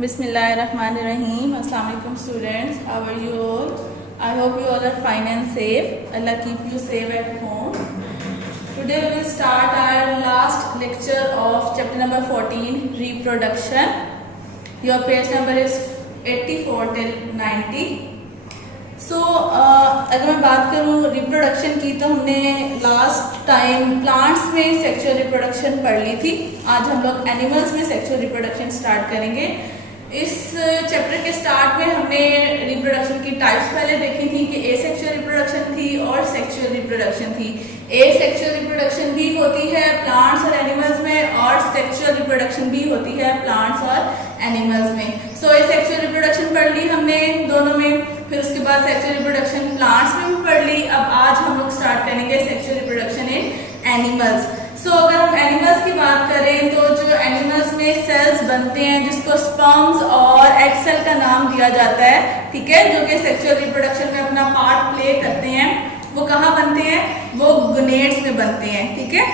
Bismillahirrahmanirrahim. Assalamu alaikum students. How are you all? I hope you all are fine and safe. Allah keep you safe at home. Today we will start our last lecture of chapter number 14, reproduction. Your page number is 84 till 90. अगर मैं बात करूँ reproduction की तो हमने last time plants में sexual reproduction पढ़ ली थी। आज हम लोग एनिमल्स में सेक्सुअल रिप्रोडक्शन स्टार्ट करेंगे। इस चैप्टर के स्टार्ट में हमने रिप्रोडक्शन की टाइप्स पहले देखी थी कि एसेक्सुअल रिप्रोडक्शन थी और सेक्सुअल रिप्रोडक्शन थी। एसेक्सुअल रिप्रोडक्शन भी होती है प्लांट्स और एनिमल्स में और सेक्सुअल रिप्रोडक्शन भी होती है प्लांट्स और एनिमल्स में। एसेक्सुअल रिप्रोडक्शन पढ़ ली हमने दोनों में, फिर उसके बाद सेक्सुअल रिप्रोडक्शन प्लांट्स में भी पढ़ ली। अब आज हम लोग स्टार्ट करेंगे सेक्सुअल रिप्रोडक्शन इन एनिमल्स। अगर हम एनिमल्स की बात करें तो जो एनिमल्स में सेल्स बनते हैं जिसको स्पर्म्स और एग सेल का नाम दिया जाता है, ठीक है, जो कि सेक्सुअल रिप्रोडक्शन में अपना पार्ट प्ले करते हैं, वो कहाँ बनते हैं? वो गोनेड्स में बनते हैं, ठीक है।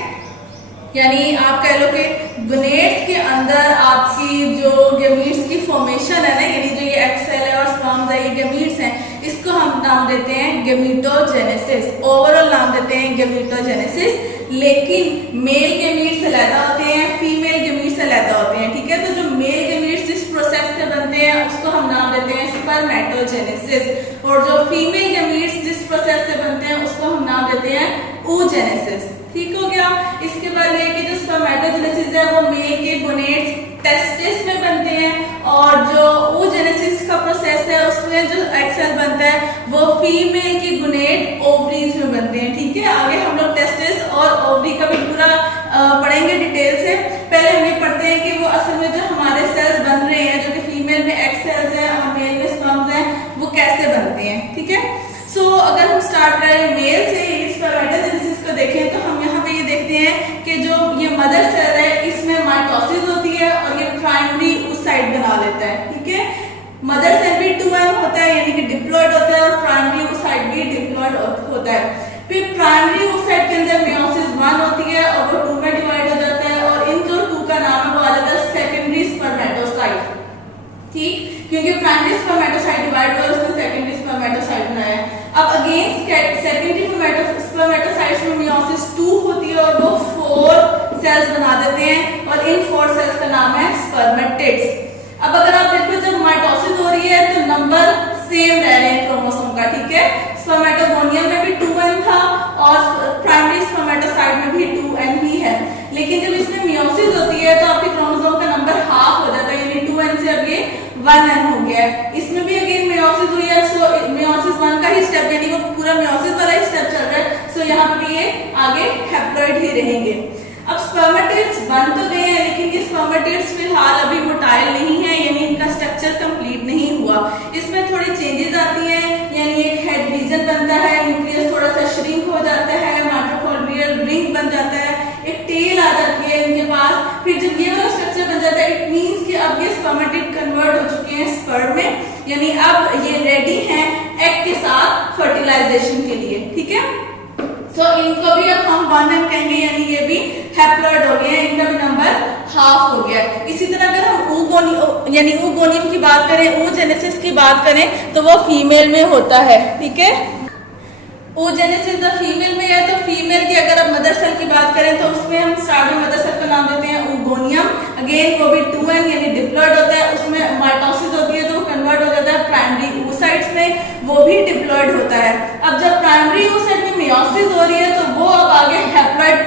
यानी आप कह लो कि गोनेड्स के अंदर आपकी जो गैमीट्स की फॉर्मेशन है ना, यानी जो ये एग सेल है और स्पर्म्स है, ये गैमीट्स हैं, इसको हम नाम देते हैं गैमीटोजेनेसिस। ओवरऑल नाम देते हैं गैमीटोजेनेसिस। लेकिन मेल गैमीट्स अलग होते हैं, फीमेल गैमीट्स अलग होते हैं, ठीक है। तो जो मेल गैमीट्स जिस प्रोसेस से बनते हैं उसको हम नाम देते हैं स्पर्मेटोजेनेसिस, और जो फीमेल गैमीट्स जिस प्रोसेस से बनते हैं उसको हम नाम देते हैं oogenesis। ठीक हो गया। इसके बाद ये कि जो स्पर्मेटोजेनेसिस है वो मेल के गोनेड्स टेस्टिस में बनते हैं, और जो oogenesis का प्रोसेस है उसमें जो एग सेल बनता है वो फीमेल की गोनेड ओवरीज में बनते हैं, ठीक है। आगे हम लोग टेस्टिस और ओवरी का भी पूरा पढ़ेंगे डिटेल से। पहले हम ये पढ़ते हैं कि वो असल में जो हमारे सेल्स बन रहे हैं, जो कि फीमेल में एग सेल्स हैं और मेल में स्पर्म्स हैं, वो कैसे बनते हैं, ठीक है। अगर हम स्टार्ट करें मेल से स्पर्मेटोजेनेसिस को देखें तो हम यहाँ पे ये देखते हैं कि जो ये मदर सेल है इसमें माइटोसिस होती है और ये प्राइमरी oocyte बना लेता है, ठीक है। मदर सेल भी 2M होता है यानी कि डिप्लॉयड होता है, और प्राइमरी oocyte भी डिप्लॉयड होता है। फिर प्राइमरी oocyte के अंदर मेयोसिस 1 होती है और वो 2 में डिवाइड हो जाता है, और इन जो 2 का नाम है वो आ जाता है सेकेंडरी स्पर्मेटोसाइट, ठीक, क्योंकि प्राइमरी स्पर्मेटोसाइट डिवाइड हुआ उसने सेकेंडरी स्पर्मेटोसाइट बनाया। अब अगेन सेकेंडरी स्पर्मेटोसाइट्स में मेयोसिस 2 होती है और वो 4 सेल्स बना देते हैं, और इन 4 सेल्स का नाम है स्पर्मेटिड्स। अब अगर आप देखो जब माइटोसिस हो रही है तो नंबर सेम रह रहे हैं क्रोमोसोम का, ठीक है। स्पर्मेटोगोनियम में भी 2N था और प्राइमरी स्पर्मेटोसाइट में भी 2N ही है, लेकिन जब इसमें मेयोसिस होती है तो आपके क्रोमोसोम का नंबर हाफ हो जाता है, यानी 2N से अब ये 1N हो गया है। इसमें भी अगेन मेयोसिस हुई है, मेयोसिस 1 का ही स्टेप, यानी वो पूरा मेयोसिस वाला ही स्टेप चल रहा है। यहाँ पे ये आगे हैप्लॉइड ही रहेंगे। अब स्पर्मेटिड्स बन तो गए हैं, लेकिन ये स्पर्मेटिड्स फिलहाल अभी मोटाइल नहीं है, यानी इनका स्ट्रक्चर कंप्लीट नहीं हुआ। इसमें थोड़ी चेंजेस आती हैं, यानी एक हेड रीजन बनता है, न्यूक्लियस थोड़ा सा श्रिंक हो जाता है, माइटोकॉन्ड्रियल रिंग बन जाता है, एक टेल आ जाती है इनके पास। फिर जब ये वाला स्ट्रक्चर बन जाता है इट मींस कि अब ये स्पर्मेटिड कन्वर्ट हो चुके हैं स्पर्म में, यानी अब ये रेडी हैं एग के साथ फर्टिलाइजेशन के लिए, ठीक है। इनको भी अब हम 1N कहेंगे, यानी ये भी हैप्लॉइड हो गए हैं, इनका भी नंबर हाफ हो गया है। इसी तरह अगर हम यानी oogoनियम की बात करें, oogenesis की बात करें तो वो फीमेल में होता है, ठीक है। oogenesis जब फीमेल में है तो फीमेल की अगर आप मदर सेल की बात करें तो उसमें हम स्टार्ट में मदर सेल का नाम देते हैं oogoनियम। अगेन वो भी 2N यानी डिप्लॉयड होता है, उसमें माइटोसिस होती है तो वो कन्वर्ट हो जाता है प्राइमरी oocytes में, वो भी डिप्लॉयड होता है। अब जब प्राइमरी oocyte में मेयोसिस हो रही है तो वो अब आगे हैप्लॉइड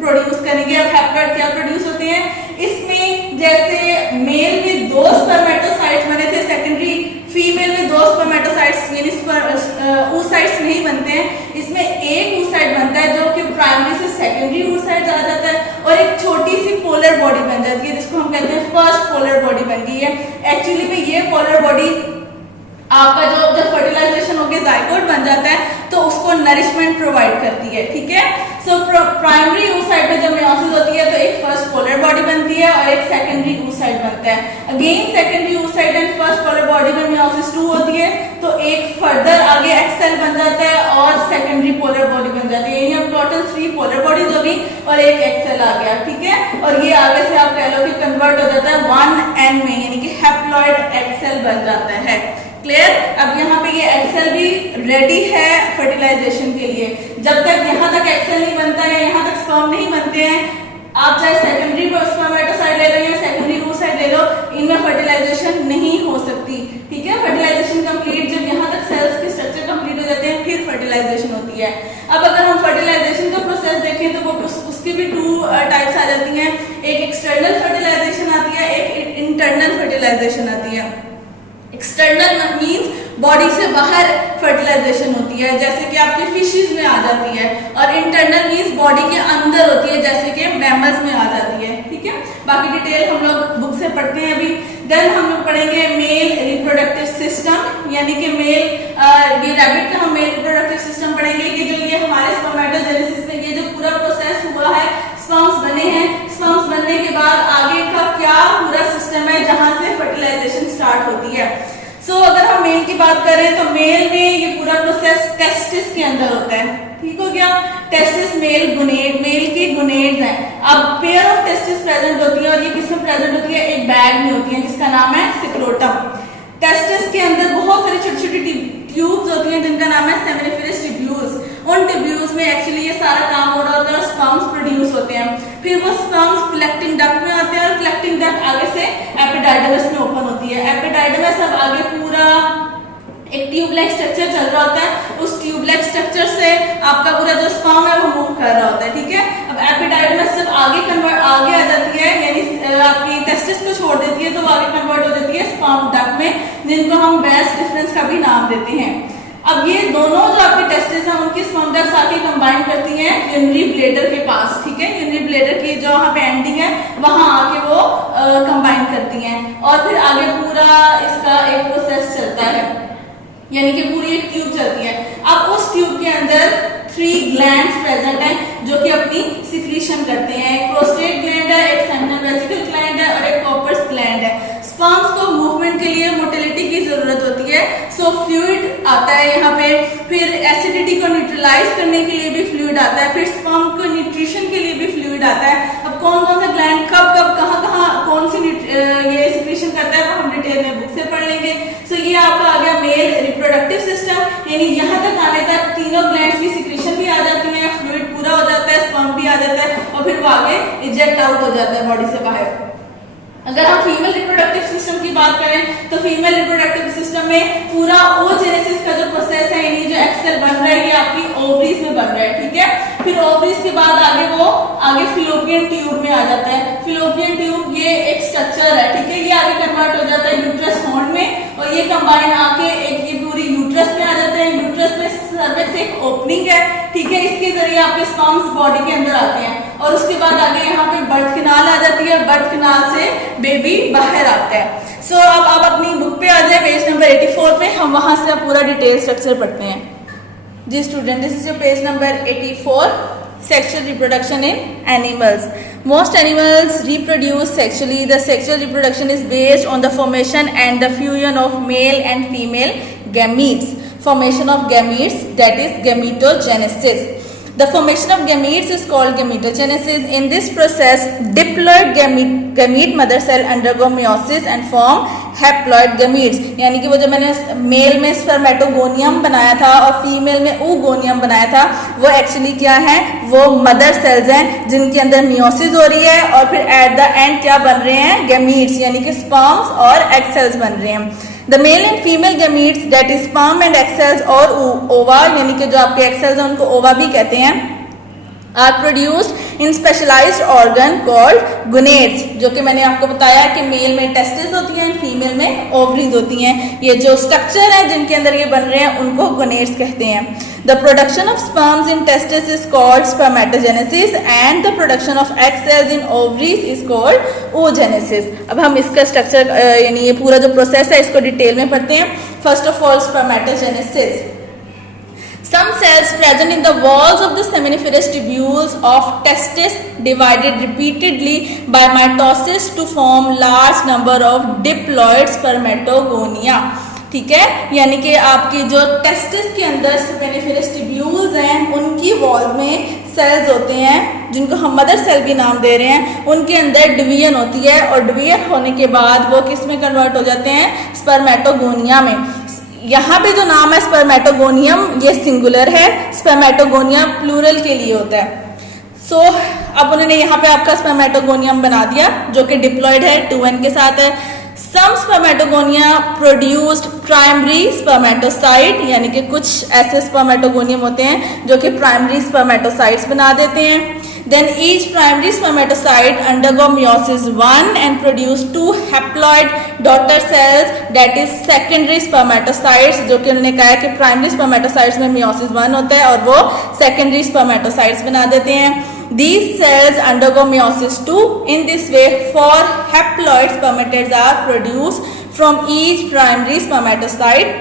प्रोड्यूस करेंगे। अब हैप्लॉइड क्या प्रोड्यूस होते हैं? इसमें जैसे मेल में 2 स्पर्मेटोसाइट्स बने थे, सेकेंडरी फीमेल में 2 स्पर्मेटोसाइट्स यानी oocytes नहीं बनते हैं, इसमें एक oocyte बनता है जो कि प्राइमरी से सेकेंडरी oocyte जा जाता है, और एक छोटी सी पोलर बॉडी बन जाती है जिसको हम कहते हैं फर्स्ट पोलर बॉडी बन गई है। एक्चुअली में ये पोलर बॉडी आपका जब फर्टिलाइजेशन होकर जाइगोट बन जाता है तो उसको नरिशमेंट प्रोवाइड करती है, ठीक है। प्राइमरी oocyte में जब मेयोसिस होती है तो एक फर्स्ट पोलर बॉडी बनती है और एक सेकेंडरी oocyte बनता है। Again secondary oocyte and first polar body में मेयोसिस 2 होती है तो एक फर्दर आगे एग सेल बन जाता है और सेकेंडरी पोलर बॉडी बन जाती है। यानी अब टोटल 3 पोलर बॉडीज होगी और एक एग सेल आ गया, ठीक है। और ये आगे से आप कह लो कि कन्वर्ट हो जाता है 1N में, यानी कि हैप्लॉइड डिप्लॉयड एग सेल बन जाता है। क्लियर? अब यहाँ पे ये एग सेल भी रेडी है फर्टिलाइजेशन के लिए। जब तक यहाँ तक एग सेल नहीं बनता है, यहाँ तक स्पर्म नहीं बनते हैं, आप चाहे सेकेंडरी स्पर्मेटोसाइट ले लो या सेकेंडरी oocyte ले लो, इनमें फर्टिलाइजेशन नहीं हो सकती। ठीक है, फर्टिलाइजेशन कंप्लीट जब यहाँ तक सेल्स के स्ट्रक्चर कंप्लीट हो जाते हैं फिर फर्टिलाइजेशन होती है। अब अगर हम फर्टिलाइजेशन का प्रोसेस देखें तो वो उसकी भी 2 टाइप्स आ जाती हैं। एक एक्सटर्नल फर्टिलाइजेशन आती है, एक इंटरनल फर्टिलाइजेशन आती है। एक्सटर्नल मीन्स बॉडी से बाहर फर्टिलाइजेशन होती है, जैसे कि आपके फिशेज में आ जाती है, और इंटरनल मीन्स बॉडी के अंदर होती है, जैसे कि मैमल्स में आ जाती है। ठीक है, बाकी डिटेल हम लोग बुक से पढ़ते हैं अभी। देन हम लोग पढ़ेंगे मेल रिप्रोडक्टिव सिस्टम, यानी कि मेल ये रैबिट का हम मेल रिप्रोडक्टिव सिस्टम पढ़ेंगे कि जो ये हमारे स्पर्मेटोजेनेसिस में ये जो पूरा प्रोसेस हुआ है, स्पर्म्स बने हैं, स्पर्म्स बनने के बाद आगे का क्या पूरा सिस्टम है जहां से फर्टिलाइजेशन स्टार्ट होती है। सो अगर हम मेल की बात करें तो मेल में ये पूरा प्रोसेस टेस्टिस के अंदर होता है। ठीक हो गया, टेस्टिस मेल गुनेड, मेल की गुनेड्स हैं। अब पेयर ऑफ टेस्टिस प्रेजेंट होती है और ये किसमें प्रेजेंट होती है? एक बैग में होती है जिसका नाम है सिक्रोटम। टेस्टिस के अंदर बहुत सारी छोटी छोटी ट्यूब्स होती हैं जिनका नाम है सेमिनिफेरस ट्यूब्यूल्स। उन ट्यूब्यूल्स में एक्चुअली ये सारा काम हो रहा होता है और स्पर्म्स प्रोड्यूस होते हैं। फिर वो स्पर्म्स कलेक्टिंग डक्ट में आते हैं और कलेक्टिंग डक्ट आगे से एपिडाइडमस में ओपन होती है। एपिडाइडमस अब आगे पूरा एक ट्यूब लाइक स्ट्रक्चर चल रहा होता है, उस ट्यूब लाइक स्ट्रक्चर से आपका पूरा जो स्पर्म है वो मूव कर रहा होता है। ठीक है, अब एपिडाइडमस जब आगे आ जाती है, यानी आपकी टेस्टिस को छोड़ देती है, तो वो आगे कन्वर्ट हो जाती है स्पर्म डक्ट में, जिनको हम बेस्ट डिफरेंस का भी नाम देते हैं। अब ये दोनों जो आपके टेस्टिस हैं उनकी स्पर्म डक्ट्स आके कंबाइन करती हैं यूरिनरी ब्लैडर के पास। ठीक है, यूरिनरी ब्लैडर की जो वहाँ पे एंडिंग है वहां आके वो कंबाइन करती हैं और फिर आगे पूरा इसका एक प्रोसेस चलता है, यानी कि पूरी एक ट्यूब चलती है। अब उस ट्यूब के अंदर 3 ग्लैंड्स प्रेजेंट हैं जो कि अपनी सिक्रीशन करते हैं। एक प्रोस्टेट ग्लैंड है, एक सेमिनल वेसिकल ग्लैंड है और एक कॉपर्स ग्लैंड है। स्पर्म्स को मूवमेंट के लिए मोटिलिटी की जरूरत होती है, सो फ्लूइड आता है यहाँ पे। फिर एसिडिटी को न्यूट्रलाइज करने के लिए भी फ्लूइड आता है, फिर स्पर्म को न्यूट्रिशन के लिए भी फ्लूइड आता है। अब कौन कौन सा ग्लैंड कब कब कहाँ कौन सी ये सिक्रीशन करता है वो हम डिटेल में बुक से पढ़ लेंगे। सो ये आपका आ गया मेल रिप्रोडक्टिव सिस्टम, यानी यहाँ तक आने तक तीनों ग्लैंड्स की सिक्रीशन भी आ जाती है, फ्लूइड पूरा हो जाता है, स्पर्म भी आ जाता है और फिर वो आगे इजेक्ट आउट हो जाता है बॉडी से बाहर। अगर हम फीमेल रिप्रोडक्टिव सिस्टम की बात करें तो फीमेल रिप्रोडक्टिव सिस्टम में पूरा ओजेनेसिस का जो प्रोसेस है, यानी जो एग सेल बन रहा है ये आपकी ओवरीज में बन रहा है। ठीक है, फिर ओवरीज के बाद आगे वो फिलोपियन ट्यूब में आ जाता है। फिलोपियन ट्यूब ये एक स्ट्रक्चर है, ठीक है, ये आगे कन्वर्ट हो जाता है यूट्रस हॉर्न में और ये कंबाइन आके एक ये पूरी यूट्रस में आ जाता है। यूट्रस में सर्विक्स एक ओपनिंग है, ठीक है, इसके जरिए आपके स्पर्म्स बॉडी के अंदर आते हैं और उसके बाद आगे यहाँ पे बर्थ कैनाल आ जाती है, बर्थ कैनाल से बेबी बाहर आता है। सो अब आप अपनी बुक पे आ जाए पेज नंबर 84 पे, हम वहां से पूरा डिटेल स्ट्रक्चर पढ़ते हैं। जी student, this is your page number 84, sexual reproduction in animals. Most animals reproduce sexually. The sexual reproduction is based on the formation and the fusion of male and female gametes. Formation of gametes, that is gametogenesis. The formation of gametes is called gametogenesis. In this process, diploid gamete mother cell undergo meiosis and form haploid gametes. यानी कि वो जो मैंने mail में spermatogonium बनाया था और female में oogoनियम बनाया था, वो एक्चुअली क्या है, वो मदर सेल्स हैं जिनके अंदर मियोसिस हो रही है और फिर एट द एंड क्या बन रहे हैं, गैमीट्स, यानी कि स्पर्म्स और एग सेल्स बन रहे हैं। The male and female gametes, that is sperm and egg cells और ova, यानी कि जो आपके egg cells हैं उनको ova भी कहते हैं, are produced in specialized organ called gonads, जो कि मैंने आपको बताया कि मेल में टेस्टिस होती हैं, फीमेल में ओवरीज होती हैं। ये जो स्ट्रक्चर है जिनके अंदर ये बन रहे हैं उनको गोनेड्स कहते हैं। The production of sperms in testis is called spermatogenesis and the production of egg cells in ovaries is called oogenesis. अब हम इसका स्ट्रक्चर यानी ये पूरा जो प्रोसेस है इसको डिटेल में पढ़ते हैं। First of all spermatogenesis. Some cells present in the walls of the seminiferous tubules of testis divided repeatedly by mitosis to form large number of diploid spermatogonia. ठीक है, यानी कि आपकी जो टेस्टिस के अंदर स्पेनिफेरस ट्यूब्यूल्स हैं उनकी वॉल में सेल्स होते हैं जिनको हम मदर सेल भी नाम दे रहे हैं, उनके अंदर डिवीजन होती है और डिवीजन होने के बाद वो किस में कन्वर्ट हो जाते हैं, स्पर्मेटोगोनिया में। यहाँ पे जो नाम है स्पर्मेटोगोनियम ये सिंगुलर है, स्पर्मेटोगोनिया प्लूरल के लिए होता है। सो अब उन्होंने यहाँ पे आपका स्पर्मेटोगोनियम बना दिया जो कि डिप्लॉयड है, 2n के साथ है। सम स्पर्मेटोगोनिया प्रोड्यूस्ड प्राइमरी स्पर्मेटोसाइट, यानी कि कुछ ऐसे स्पर्मेटोगोनियम होते हैं जो कि प्राइमरी स्पर्मेटोसाइट्स बना देते हैं। Then each primary spermatocyte undergo meiosis 1 and produce 2 haploid daughter cells, that is secondary spermatocytes, जो कि उन्होंने कहा है कि प्राइमरी स्पर्मेटोसाइट्स में meiosis 1 होता है और वो secondary spermatocytes बना देते हैं। These cells undergo meiosis 2. In this way, 4 haploid spermatids are produced from each primary spermatocyte.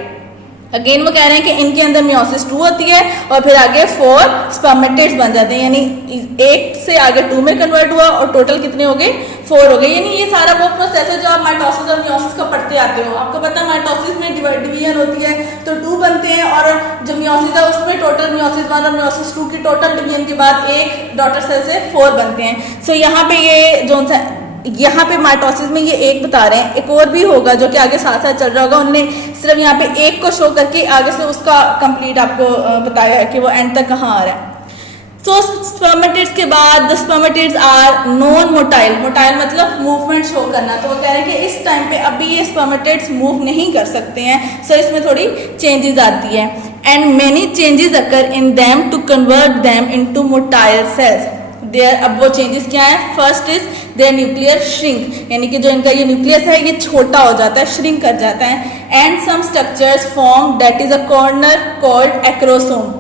Again वो कह रहे हैं कि इनके अंदर मियोसिस 2 होती है और फिर आगे 4 स्पर्मेटिड्स बन जाते हैं, यानी 1 से आगे 2 में कन्वर्ट हुआ और टोटल कितने हो गए, 4 हो गए। यानी ये सारा वो प्रोसेस है जो आप माइटोसिस और मियोसिस का पढ़ते आते हो। आपको पता है माइटोसिस में डिवीजन होती है तो 2 बनते हैं और जो मियोसिस है उसमें टोटल मियोसिस 1 और मियोसिस 2 की टोटल डिवीजन के बाद एक डॉटर सेल से 4 बनते हैं। सो यहाँ पे ये जो यहाँ पे माइटोसिस में ये एक बता रहे हैं, एक और भी होगा जो कि आगे साथ साथ चल रहा होगा। उन्होंने सिर्फ यहाँ पे एक को शो करके आगे से उसका कंप्लीट आपको बताया है कि वो एंड तक कहाँ आ रहा है। सो स्पर्मेटिड्स के बाद the spermatids are non motile, motile मतलब मूवमेंट शो करना। तो वो कह रहे हैं कि इस टाइम पे अभी ये स्पर्मेटिड्स मूव नहीं कर सकते हैं, सो इसमें थोड़ी चेंजेस आती है। And many changes occur in them to convert them into motile cells. There अब वो चेंजेस क्या है, first is there nuclear shrink, यानी कि जो इनका ये न्यूक्लियस है ये छोटा हो जाता है, श्रिंक कर जाता है। And some structures form that is a corner called acrosome,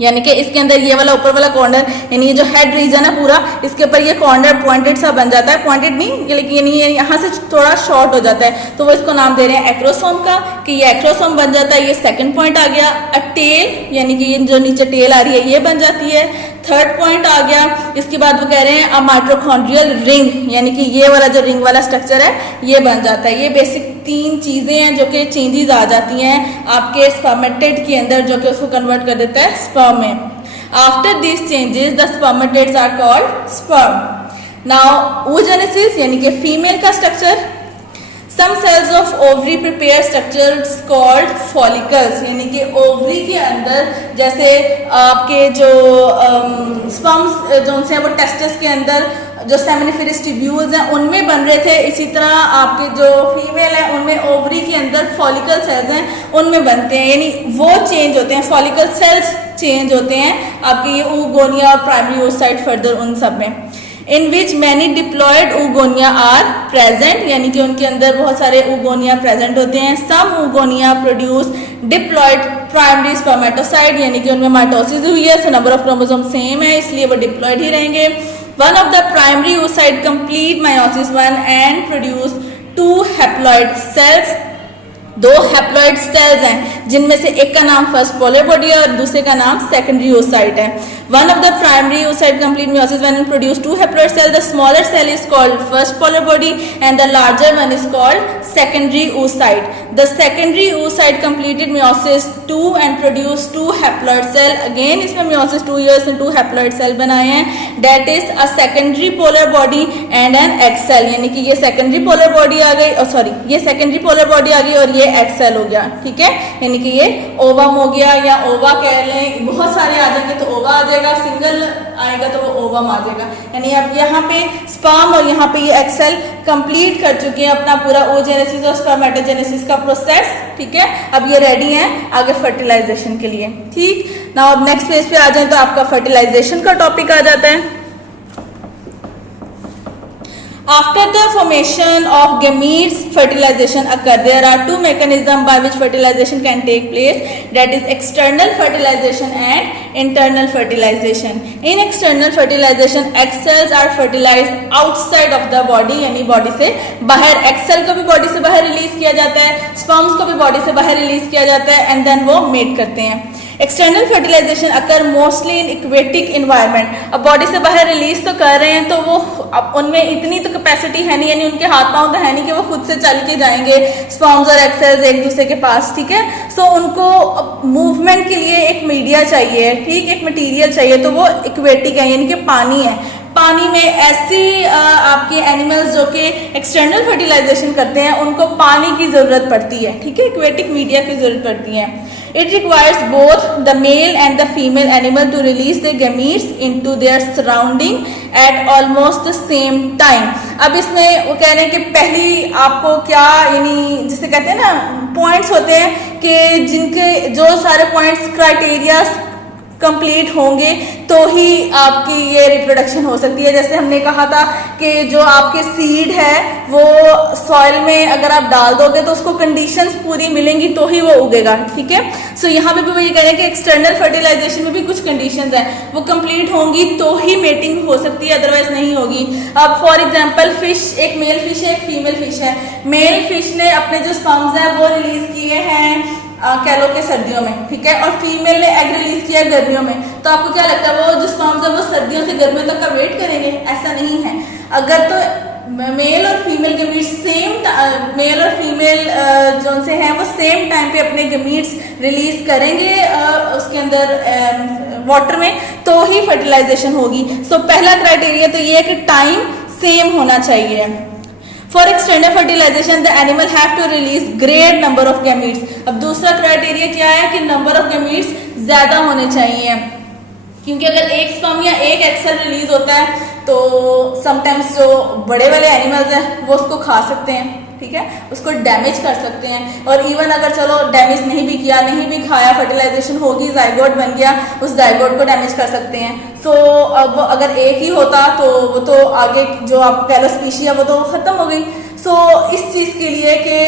यानी कि इसके अंदर ये वाला ऊपर वाला कॉर्नर यानी ये जो हेड रीजन है पूरा इसके ऊपर ये कॉर्नर पॉइंटेड सा बन जाता है, पॉइंटेड नहीं लेकिन यानी ये यहाँ से थोड़ा शॉर्ट हो जाता है, तो वो इसको नाम दे रहे हैं एक्रोसोम का, कि ये एक्रोसोम बन जाता है। ये सेकंड पॉइंट आ गया। अ टेल, यानी कि ये जो नीचे टेल आ रही है ये बन जाती है। थर्ड पॉइंट आ गया। इसके बाद वो कह रहे हैं अ माइटोकॉन्ड्रियल रिंग, यानी कि ये वाला जो रिंग वाला स्ट्रक्चर है ये बन जाता है। ये बेसिक 3 चीजें हैं जो कि चेंजेस आ जाती हैं आपके स्पर्मेटिड के अंदर, जो कि उसको कन्वर्ट कर देता है स्पर्म में। After this changes the spermatids are called sperm. Now oogenesis यानी कि फीमेल का structure. Some cells of ovary prepare structures called follicles, यानी कि ओवरी के अंदर जैसे आपके जो स्पर्म्स जो से वो टेस्टिस के अंदर जो सेमिनिफेरस ट्यूब्यूल्स हैं उनमें बन रहे थे, इसी तरह आपके जो फीमेल है उनमें ओवरी के अंदर फॉलिकल सेल्स हैं उनमें बनते हैं, यानी वो चेंज होते हैं, फॉलिकल सेल्स चेंज होते हैं आपके ये oogonia और प्राइमरी oocyte फर्दर उन सब में। In which many diploid oogonia are present, यानी कि उनके अंदर बहुत सारे oogonia प्रेजेंट होते हैं। Some oogonia produce diploid primary spermatocyte, यानी कि उनमें माइटोसिस हुई है, so number of chromosome same है इसलिए वो डिप्लॉयड ही रहेंगे। One of the primary oocyte complete meiosis 1 and produce 2 haploid cells. 2 haploid cells हैं जिनमें से एक का नाम फर्स्ट पोलर बॉडी है और दूसरे का नाम सेकेंडरी oocyte है। One of the primary oocyte complete meiosis 1 and produce 2 haploid cells. The smaller cell is called first polar body and the larger one is called secondary oocyte. The secondary oocyte completed meiosis 2 and produced 2 haploid cell. Again इसमें meiosis 2 years and 2 haploid cell बनाए हैं। That is a secondary polar body and an egg cell, यानी कि ये secondary polar body आ गई, sorry ये secondary polar body आ गई और ये egg cell हो गया, ठीक है, यानी कि ये ओवम हो गया या ओवा कह लें, बहुत सारे आ जाएंगे तो ओवा आ जाएगा, सिंगल आएगा तो वो ओवम आ जाएगा। यानी अब यहाँ पे स्पर्म और यहाँ पे ये egg cell कंप्लीट कर चुके हैं अपना पूरा oogenesis और स्पर्मेटोजेनेसिस का प्रोसेस, ठीक है। अब ये रेडी हैं आगे फर्टिलाइजेशन के लिए, ठीक। नाउ अब नेक्स्ट पेज पे आ जाए तो आपका फर्टिलाइजेशन का टॉपिक आ जाता है। After the formation of gametes, fertilization occur. There are 2 mechanisms by which fertilization can take place. That is external fertilization and internal fertilization. In external fertilization, egg cells are fertilized outside of the body, यानी body से बाहर। egg cell को भी body से बाहर release किया जाता है, स्पर्म्स को भी बॉडी से बाहर रिलीज किया जाता है एंड देन वो मेट करते हैं। External fertilisation occur mostly in aquatic environment. अब बॉडी से बाहर रिलीज तो कर रहे हैं तो वो अब उनमें इतनी तो कैपेसिटी है नहीं, यानी उनके हाथ पांव तो है नहीं कि वो खुद से चल के जाएंगे स्पर्म्स और एग सेल्स एक दूसरे के पास, ठीक है। सो उनको मूवमेंट के लिए एक मीडिया चाहिए, ठीक, एक मटेरियल चाहिए, तो वो एक्वेटिक है यानी कि पानी है। पानी में ऐसे आपके एनिमल्स जो कि एक्सटर्नल फर्टिलाइजेशन करते हैं उनको पानी की ज़रूरत पड़ती है, ठीक है, एक्वेटिक मीडिया की ज़रूरत पड़ती है। It requires both the male and the female animal to release the gametes into their surrounding at almost the same time. अब इसमें वो कह रहे हैं कि पहली आपको क्या, यानी जिसे कहते हैं ना पॉइंट्स होते हैं कि जिनके जो सारे पॉइंट्स क्राइटेरिया कंप्लीट होंगे तो ही आपकी ये रिप्रोडक्शन हो सकती है। जैसे हमने कहा था कि जो आपके सीड है वो सॉइल में अगर आप डाल दोगे तो उसको कंडीशंस पूरी मिलेंगी तो ही वो उगेगा, ठीक है। सो यहाँ पे भी वो ये कह रहे हैं कि एक्सटर्नल फर्टिलाइजेशन में भी कुछ कंडीशंस हैं, वो कंप्लीट होंगी तो ही मेटिंग हो सकती है, अदरवाइज नहीं होगी। अब फॉर एग्जाम्पल फिश, एक मेल फिश है एक फीमेल फिश है। मेल फिश ने अपने जो स्पर्म्स हैं वो रिलीज किए हैं कह लो के सर्दियों में, ठीक है, और फीमेल ने एग रिलीज किया गर्मियों में। तो आपको क्या लगता है वो जो स्पर्म्स है वो सर्दियों से गर्मियों तक का वेट करेंगे? ऐसा नहीं है। अगर तो मेल और फीमेल गमीट्स मेल और फीमेल जो से हैं वो सेम टाइम पे अपने गमीट्स रिलीज करेंगे उसके अंदर वाटर में तो ही फर्टिलाइजेशन होगी। सो पहला क्राइटेरिया तो ये है कि टाइम सेम होना चाहिए। For external fertilization, the animal have to release great number of gametes. अब दूसरा क्राइटेरिया क्या है कि नंबर ऑफ gametes ज्यादा होने चाहिए, क्योंकि अगर एक स्पर्म या एक एग सेल रिलीज होता है तो समटाइम्स जो बड़े वाले एनिमल्स हैं वो उसको खा सकते हैं, ठीक है, उसको डैमेज कर सकते हैं। और इवन अगर चलो डैमेज नहीं भी किया, नहीं भी खाया, फर्टिलाइजेशन होगी, जाइगोट बन गया, उस जाइगोट को डैमेज कर सकते हैं। सो अब अगर एक ही होता तो वो तो आगे जो आप कह लो स्पीशी है वो तो खत्म हो गई। सो इस चीज़ के लिए कि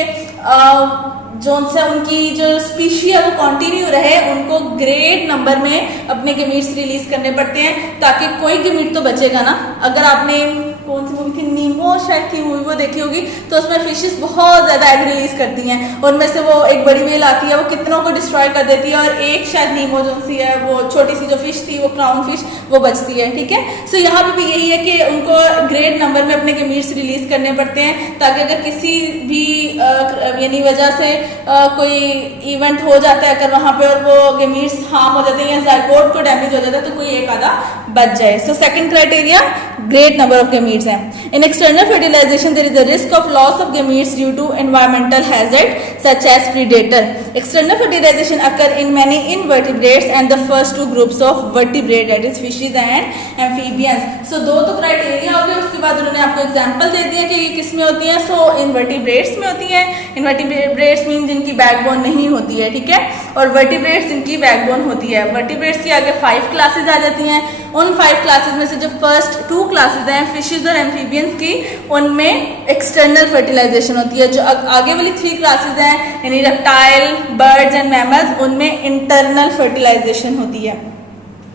जो उनसे उनकी जो स्पीशी है वो कंटिन्यू रहे, उनको ग्रेट नंबर में अपने गमीट्स रिलीज करने पड़ते हैं ताकि कोई गमीट तो बचेगा ना। अगर आपने कौन सी मूवी थी, नीमो शायद की मूवी वो देखी होगी, तो उसमें फिशेस बहुत ज़्यादा एग रिलीज करती हैं, उनमें से वो एक बड़ी वेल आती है वो कितनों को डिस्ट्रॉय कर देती है, और एक शायद नीमो जो सी है वो छोटी सी जो फिश थी वो क्राउन फिश वो बचती है, ठीक है। सो यहाँ पे भी यही है कि उनको ग्रेट नंबर में अपने गमीट्स रिलीज करने पड़ते हैं ताकि अगर किसी भी यानी वजह से कोई इवेंट हो जाता है अगर वहाँ पे और वो गमीट्स हार्म हो जाते हैं या जाइगोट को डैमेज हो जाता है तो कोई एक आधा बच जाए। So second criteria great number of gametes हैं। In external fertilization there is a risk of loss of gametes due to environmental hazard such as predator. External fertilisation occur in many invertebrates and the first two groups of vertebrate that is fishes and amphibians. So दो तो criteria हो गए, उसके बाद उन्होंने आपको example दे दिया कि ये किस में होती हैं। सो इनवर्टिब्रेट्स में होती हैं। इनवर्टिब्रेट्स मीन जिनकी बैकबोन नहीं होती है, ठीक है, और वर्टिब्रेट्स जिनकी बैकबोन होती है। वर्टिब्रेट्स की आगे 5 क्लासेस आ जाती हैं। उन 5 क्लासेस में से जो फर्स्ट 2 क्लासेस हैं फिशेस और एम्फीबियंस की, उनमें एक्सटर्नल फर्टिलाइजेशन होती है। जो आगे वाली 3 क्लासेस हैं यानी रेप्टाइल, बर्ड्स एंड मैमल्स, उनमें इंटरनल फर्टिलाइजेशन होती है।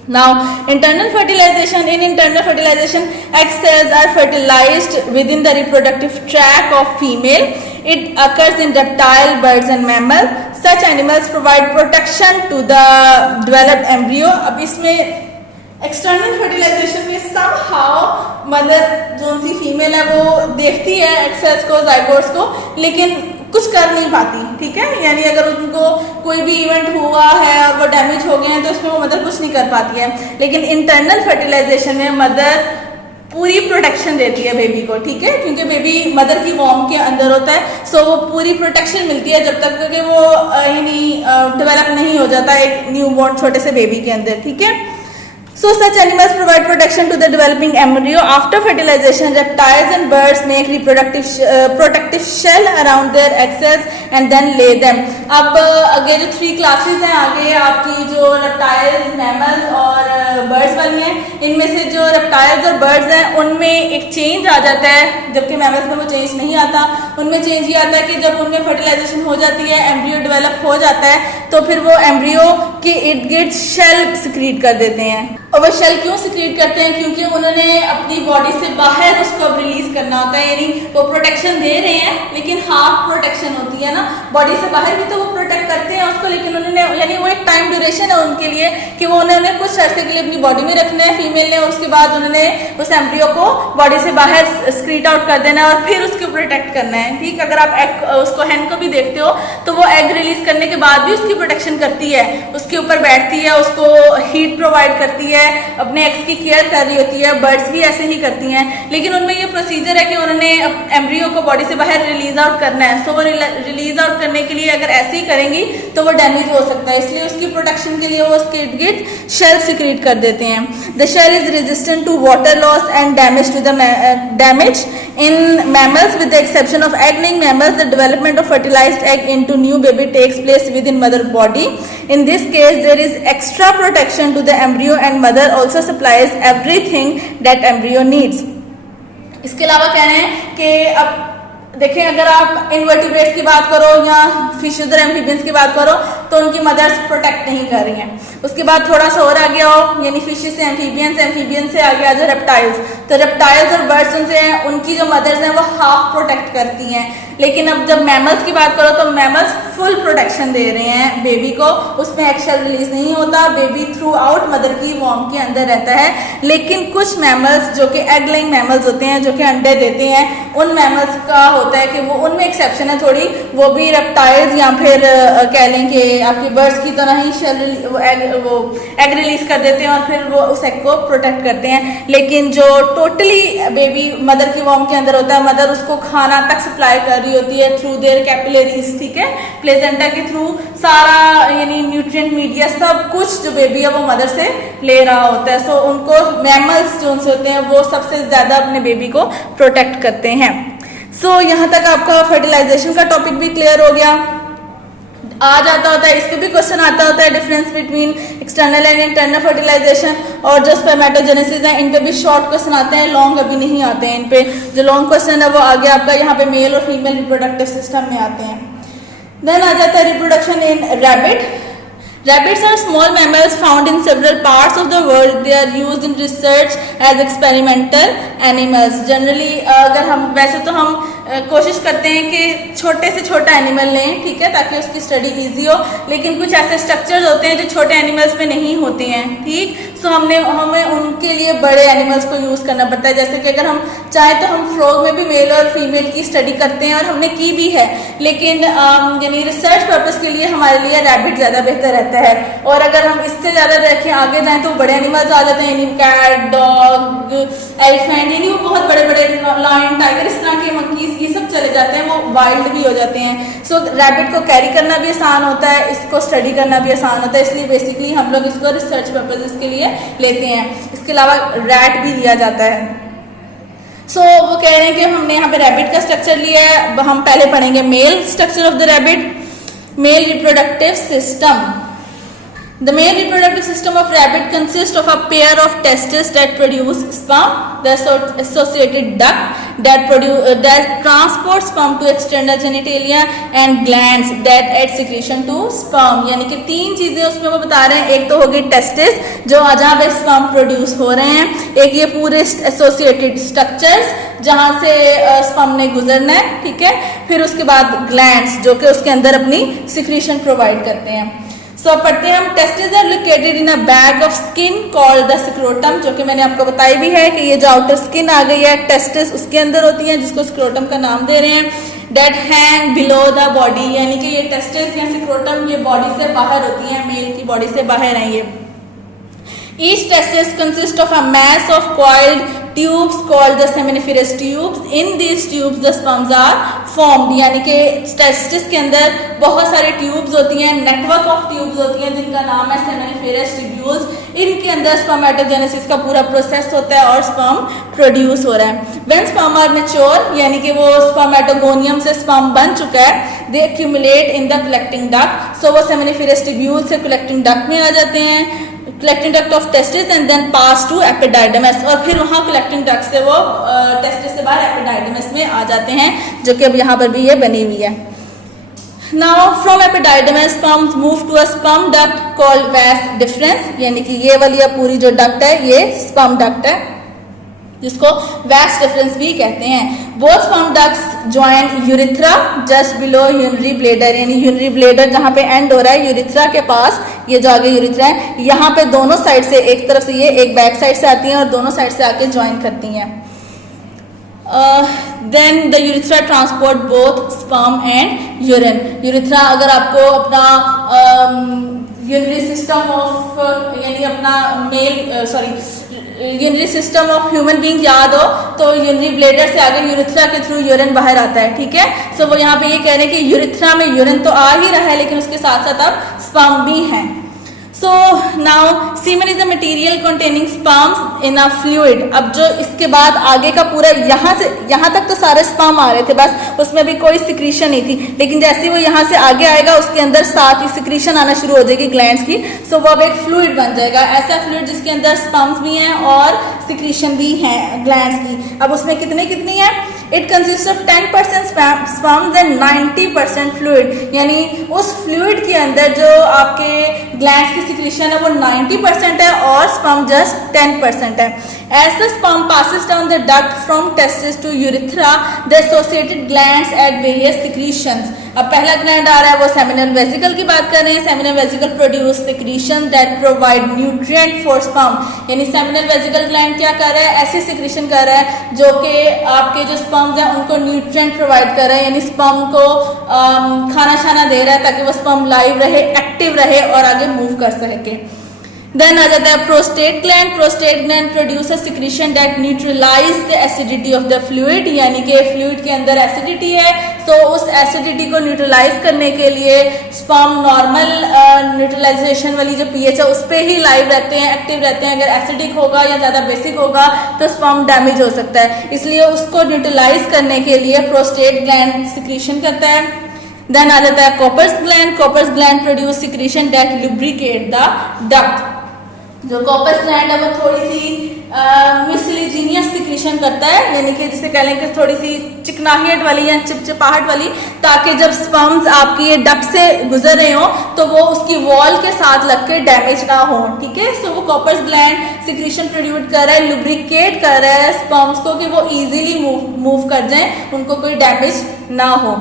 Now, internal fertilization. In internal fertilization, egg cells are fertilized within the reproductive tract of female. It occurs in reptile, birds, and mammal. Such animals provide protection to the developed embryo. अब इसमें external fertilisation में somehow mother जो सी female है वो देखती है egg cells को, zygotes को, लेकिन कुछ कर नहीं पाती, ठीक है, यानी अगर उनको कोई भी इवेंट हुआ है और वो डैमेज हो गए हैं तो उसमें वो मदर कुछ नहीं कर पाती है। लेकिन इंटरनल फर्टिलाइजेशन में मदर पूरी प्रोटेक्शन देती है बेबी को, ठीक है, क्योंकि बेबी मदर की वॉर्म के अंदर होता है। सो वो पूरी प्रोटेक्शन मिलती है जब तक कि वो यानी डेवलप नहीं हो जाता एक न्यू बॉर्न छोटे से बेबी के अंदर, ठीक है। So such animals provide protection to the developing embryo. After fertilization, reptiles and birds make protective shell around their egg cells and then lay them. अब आगे जो 3 क्लासेस हैं आगे आपकी जो रेप्टाइल्स, मैमल्स और बर्ड्स वाली हैं, इनमें से जो रेप्टाइल्स और बर्ड्स हैं उनमें एक चेंज आ जाता है, जबकि मैमल्स में वो चेंज नहीं आता। उनमें चेंज ये आता है कि जब उनमें फर्टिलाइजेशन हो जाती है, एम्ब्रियो डेवलप हो जाता है, तो फिर वो एम्ब्रियो के इर्द गिर्द शेल सिक्रीट कर देते हैं और वो शेल क्यों सिक्रीट करते हैं? क्योंकि उन्होंने अपनी बॉडी से बाहर उसको अब रिलीज करना होता है, यानी वो प्रोटेक्शन दे रहे हैं लेकिन हाफ प्रोटेक्शन होती है ना, बॉडी से बाहर भी तो वो प्रोटेक्ट करते हैं उसको, लेकिन उन्होंने यानी वो एक टाइम ड्यूरेशन है उनके लिए कि वो उन्होंने कुछ अर्से के लिए अपनी बॉडी में रखना है फीमेल ने, उसके बाद उन्होंने उस एम्ब्रियो को बॉडी से बाहर स्क्रीट आउट कर देना है और फिर उसको प्रोटेक्ट करना है। ठीक, अगर आप एग उसको हैन को भी देखते हो तो वो एग रिलीज करने के बाद भी उसकी प्रोटेक्शन करती है, उसके ऊपर बैठती है, उसको हीट प्रोवाइड करती है, अपने एग्स की केयर कर रही होती है। बर्ड्स भी ऐसे ही करती हैं, लेकिन उनमें ये प्रोसीजर है कि उन्होंने एम्ब्रियो को बॉडी से बाहर रिलीज आउट करना है। सो वो रिलीज आउट करने के लिए अगर ऐसे ही करेंगी तो वो डैमेज हो सकता है, इसलिए उसकी प्रोटेक्शन के लिए वो उसके इर्द गिर्द शेल सिक्रीट कर देते हैं। The shell is resistant to water loss and damage to the damage in mammals with the exception of egg laying mammals. The development of fertilised egg into new baby takes place within mother body. In this case, there is extra protection to the embryo and mother also supplies everything that embryo needs. इसके अलावा कह रहे हैं कि अब देखें, अगर आप इनवर्टिब्रेट्स की बात करो या फिशेज और एम्फीबियंस की बात करो तो उनकी मदर्स प्रोटेक्ट नहीं कर रही हैं। उसके बाद थोड़ा सा और आ गया हो, यानी फिशेज से एम्फीबियंस, एम्फीबियंस से आ गया जो रेप्टाइल्स, तो रेप्टाइल्स और बर्ड्स उनसे हैं, उनकी जो मदर्स हैं वो हाफ प्रोटेक्ट करती हैं। लेकिन अब जब मैमल्स की बात करो तो मैमल्स फुल प्रोटेक्शन दे रहे हैं बेबी को, उसमें एक्शेल रिलीज नहीं होता, बेबी थ्रू आउट मदर की वॉर्म के अंदर रहता है। लेकिन कुछ मैमल्स जो कि एग लेइंग मैमल्स होते हैं, जो कि अंडे देते हैं, उन मैमल्स का होता है कि वो उनमें एक्सेप्शन है थोड़ी, वो भी रेप्टाइल्स या फिर कह लें कि आपकी बर्ड्स की तरह ही वो एग रिलीज कर देते हैं और फिर वो उस एग को प्रोटेक्ट करते हैं। लेकिन जो टोटली बेबी मदर की वॉर्म के अंदर होता है, मदर उसको खाना तक सप्लाई कर रही होती है थ्रू देयर कैपिलरीज, ठीक है, प्लेसेंटा के थ्रू सारा यानी न्यूट्रिएंट मीडिया सब कुछ जो बेबी है वो मदर से ले रहा होता है। सो उनको मैमल्स जो उनसे होते हैं वो सबसे ज्यादा अपने बेबी को प्रोटेक्ट करते हैं। सो यहाँ तक आपका फर्टिलाइजेशन का टॉपिक भी क्लियर हो गया। आ जाता होता है, इस पे भी क्वेश्चन आता होता है, difference between external and internal fertilisation और जो स्पर्मेटोजेनेसिस है, इन पे भी शॉर्ट क्वेश्चन आते हैं, लॉन्ग अभी नहीं आते हैं। इन पे जो लॉन्ग क्वेश्चन है वो आगे आपका यहाँ पे मेल और फीमेल रिप्रोडक्टिव सिस्टम में आते हैं। देन आ जाता है reproduction in rabbit. Rabbits are small mammals found in several parts of the world. They are used in research as experimental animals. Generally अगर हम वैसे तो हम कोशिश करते हैं कि छोटे से छोटा एनिमल लें, ठीक है, ताकि उसकी स्टडी इजी हो, लेकिन कुछ ऐसे स्ट्रक्चर्स होते हैं जो छोटे एनिमल्स में नहीं होते हैं, ठीक। सो हमें उनके लिए बड़े एनिमल्स को यूज़ करना पड़ता है। जैसे कि अगर हम चाहें तो हम फ्रॉग में भी मेल और फीमेल की स्टडी करते हैं और हमने की भी है, लेकिन यानी रिसर्च पर्पज़ के लिए हमारे लिए रैबिट ज़्यादा बेहतर रहता है। और अगर हम इससे ज़्यादा देखें आगे जाएँ तो बड़े एनिमल्स आ जाते हैं, यानी कैट, डॉग, एलिफेंट, यानी वो बहुत बड़े बड़े लायन, टाइगर, इस तरह के मंकीज ये सब चले जाते हैं, वो वाइल्ड भी हो जाते हैं। सो रैबिट को कैरी करना भी आसान होता है, इसको स्टडी करना भी आसान होता है, इसलिए बेसिकली हम लोग इसको रिसर्च पर्पजेस के लिए लेते हैं। इसके अलावा रैट भी लिया जाता है। सो वो कह रहे हैं कि हमने यहाँ पे रैबिट का स्ट्रक्चर लिया है। हम पहले पढ़ेंगे male structure of the rabbit, male reproductive system. The male reproductive system of rabbit consists of a pair of testes that produce sperm, the associated duct that transports sperm to external genitalia, and glands that add secretion to sperm। यानी कि तीन चीजें उसमें वो बता रहे हैं। एक तो होगी टेस्टिस जो जहाँ पे स्पर्म प्रोड्यूस हो रहे हैं, एक ये पूरे एसोसिएटेड स्ट्रक्चर्स जहाँ से स्पर्म ने गुजरना है, ठीक है, फिर उसके बाद ग्लैंड्स जो कि उसके अंदर अपनी सिक्रीशन प्रोवाइड करते हैं। सो पढ़ते हैं हम। Testis are located in a bag of skin called the scrotum, जो कि मैंने आपको बताई भी है कि ये जो आउटर स्किन आ गई है टेस्टिस उसके अंदर होती है, जिसको स्क्रोटम का नाम दे रहे हैं। They hang below the body, यानी कि ये टेस्टिस या स्क्रोटम ये बॉडी से बाहर होती है, मेल की बॉडी से बाहर है ये। Each testis consists of a mass of coiled tubes called the seminiferous tubes. In these tubes the sperms are formed, यानी कि टेस्टिस के अंदर बहुत सारे ट्यूब्स होती हैं, नेटवर्क ऑफ ट्यूब्स होती हैं जिनका नाम है seminiferous tubules। इनके अंदर स्पर्मेटोजेनेसिस का पूरा प्रोसेस होता है और स्पर्म प्रोड्यूस हो रहा है। When sperm are mature, यानी कि वो स्पर्मेटोगोनियम से स्पर्म बन चुका है, they accumulate in the collecting duct। So वो seminiferous tubule से collecting duct में आ जाते हैं, collecting duct of testis and then pass to epididymis, और फिर वहाँ collecting duct से वो टेस्टिस से बाहर एपिडाइडमस में आ जाते हैं, जो कि अब यहाँ पर भी ये बनी हुई है। Now from epididymis sperms move to a sperm duct called vas deferens, यानी कि ये वाली पूरी जो डक्ट है ये स्पर्म डक्ट है जिसको वास डिफरेंस भी कहते हैं। Both sperm ducts join urethra just below urinary bladder, यानी यूरिनरी ब्लैडर जहाँ पे एंड हो रहा है यूरिथ्रा के पास, ये जो आगे यूरिथ्रा है यहाँ पे दोनों साइड से, एक तरफ से ये एक बैक साइड से आती हैं और दोनों साइड से आके ज्वाइन करती हैं। Then the urethra transport both sperm and urine. Urethra अगर आपको अपना यूरिनरी सिस्टम ऑफ यानी अपना urinary system of human being याद हो तो यूरिनरी ब्लैडर से आगे यूरिथ्रा के थ्रू यूरिन बाहर आता है, ठीक है। सो वो यहाँ पे ये कह रहे हैं कि यूरिथ्रा में यूरिन तो आ ही रहा है लेकिन उसके साथ साथ अब स्पर्म भी हैं। So now semen is the material containing sperms in a fluid. अब जो इसके बाद आगे का पूरा यहाँ से यहाँ तक तो सारे स्पर्म आ रहे थे, बस उसमें भी कोई सिक्रीशन नहीं थी, लेकिन जैसे वो यहाँ से आगे आएगा उसके अंदर साथ ही सिक्रीशन आना शुरू हो जाएगी ग्लैंड्स की। सो वो अब एक फ्लूइड बन जाएगा, ऐसा फ्लूइड जिसके अंदर स्पर्म्स भी हैं और सिक्रीशन भी है ग्लैंड्स की। अब उसमें कितनी है? It consist of 10% sperms and 90% fluid, यानी उस फ्लूइड के अंदर जो आपके ग्लैंड्स की सिक्रीशन है वो 90% है और स्पर्म जस्ट 10% है। As the sperm passes down the duct from testis to urethra, the associated glands add various secretions. अब पहला ग्लैंड आ रहा है वो सेमिनल वेसिकल की बात कर रहे हैं। Seminal vesicle produce secretion that provide nutrient for sperm, यानी सेमिनल वेसिकल ग्लैंड क्या कर रहा है? ऐसी सिक्रीशन कर रहा है जो कि आपके जो स्पर्म्स हैं उनको न्यूट्रिएंट प्रोवाइड कर रहा है, यानी स्पर्म को खाना शाना दे रहा है ताकि वो स्पर्म लाइव रहे, एक्टिव रहे और आगे मूव कर सके। देन आ जाता है prostate gland. Prostate gland produce secretion that neutralise the acidity of the fluid, यानी कि फ्लूइड के अंदर एसिडिटी है तो उस एसिडिटी को न्यूट्रलाइज करने के लिए स्पर्म नॉर्मल न्यूट्रलाइजेशन वाली जो पीएच है उस पर ही लाइव रहते हैं, एक्टिव रहते हैं। अगर एसिडिक होगा या ज़्यादा बेसिक होगा तो स्पर्म डैमेज हो सकता है, इसलिए उसको न्यूट्रलाइज करने के लिए प्रोस्टेट ग्लैंड सिक्रीशन करता है। देन आ जाता है Cowper's gland. Cowper's gland produce secretion that lubricate the duct. जो कॉपर्स ग्लैंड है वो थोड़ी सी म्यूसिलिजीनियस सिक्रीशन करता है, यानी कि जिसे कह लें कि थोड़ी सी चिकनाहट वाली या चिपचिपाहट वाली, ताकि जब स्पर्म्स आपकी ये डक्ट से गुजर रहे हो तो वो उसकी वॉल के साथ लग के डैमेज ना हो, ठीक है। सो वो कॉपर्स ग्लैंड सिक्रीशन प्रोड्यूस कर रहा है, लुब्रिकेट कर रहा है स्पर्म्स को कि वो इजीली मूव कर जाएं, उनको कोई डैमेज ना हो।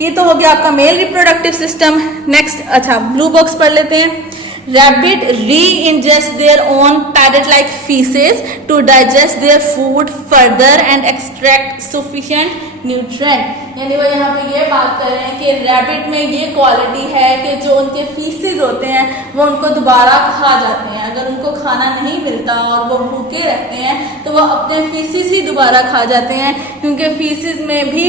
ये तो हो गया आपका मेल रिप्रोडक्टिव सिस्टम। नेक्स्ट अच्छा ब्लू बॉक्स पढ़ लेते हैं। Rabbit re-ingest their own parrot-like feces to digest their food further and extract sufficient nutrient. यानी वो यहाँ पे ये बात कर रहे हैं कि रैबिट में ये क्वालिटी है कि जो उनके फीसेस होते हैं वो उनको दोबारा खा जाते हैं। अगर उनको खाना नहीं मिलता और वो भूखे रहते हैं तो वो अपने फीसेस ही दोबारा खा जाते हैं, क्योंकि फीसेस में भी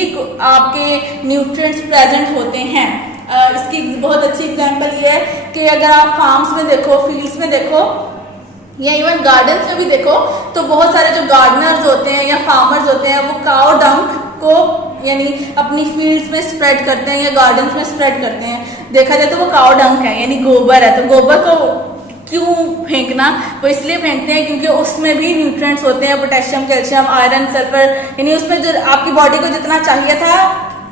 आपके न्यूट्रिएंट्स प्रेजेंट होते हैं। इसकी बहुत अच्छी एग्जांपल ये है कि अगर आप फार्म्स में देखो, फील्ड्स में देखो या इवन गार्डन्स में भी देखो तो बहुत सारे जो गार्डनर्स होते हैं या फार्मर्स होते हैं वो काउ डंग को यानी अपनी फील्ड्स में स्प्रेड करते हैं या गार्डन्स में स्प्रेड करते हैं। देखा जाए तो वो काउ डंग है यानी गोबर है, तो गोबर को क्यों फेंकना? वो इसलिए फेंकते हैं क्योंकि उसमें भी न्यूट्रिएंट्स होते हैं, पोटेशियम, कैल्शियम, आयरन, सल्फर, यानी उसमें जो आपकी बॉडी को जितना चाहिए था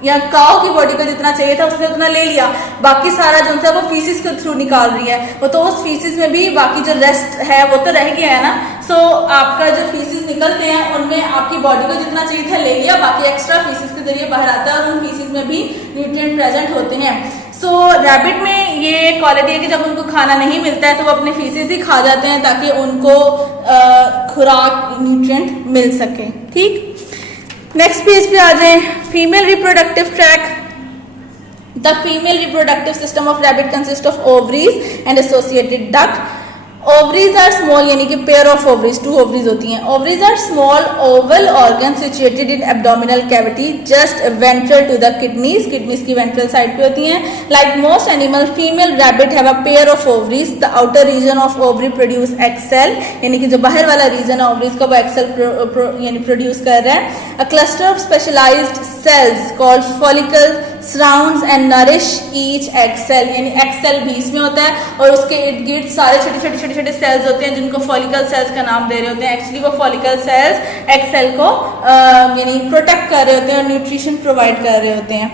या काऊ की बॉडी को जितना चाहिए था उसने उतना ले लिया, बाकी सारा जो है वो फीसिस के थ्रू निकाल रही है। वो तो उस फीसिस में भी बाकी जो रेस्ट है वो तो रह गया है ना। सो आपका जो फीसिस निकलते हैं उनमें आपकी बॉडी को जितना चाहिए था ले लिया, बाकी एक्स्ट्रा फीसिस के जरिए बाहर आता है और उन फीसिस में भी न्यूट्रिएंट प्रेजेंट होते हैं। सो रैबिट में ये क्वालिटी है कि जब उनको खाना नहीं मिलता है तो वो अपने फीसिस ही खा जाते हैं ताकि उनको खुराक न्यूट्रिएंट मिल सके, ठीक। नेक्स्ट पेज पे आ जाए, female reproductive tract. The female reproductive system of rabbit consist of ovaries and associated duct. Ovaries are small, यानी कि पेयर ऑफ ओवरीज, 2 ओवरीज होती हैं। Ovaries are small oval organ situated in abdominal cavity just ventral to the kidneys. Kidneys की ventral side पे होती हैं। Like most animal, female rabbit have a pair of ovaries. The outer region of ovary produce egg cell, यानी कि जो बाहर वाला reason है ओवरीज का वो एग सेल यानी प्रोड्यूस कर रहा है। A cluster of specialised cells called follicle surrounds and nourish each egg cell, यानी एग सेल बीच में होता है और उसके इर्द गिर्द सारे छोटे सेल्स होते हैं जिनको फॉलिकल सेल्स का नाम दे रहे होते हैं। एक्चुअली वो फॉलिकल सेल्स एग सेल को यानी प्रोटेक्ट कर रहे होते हैं और न्यूट्रिशन प्रोवाइड कर रहे होते हैं।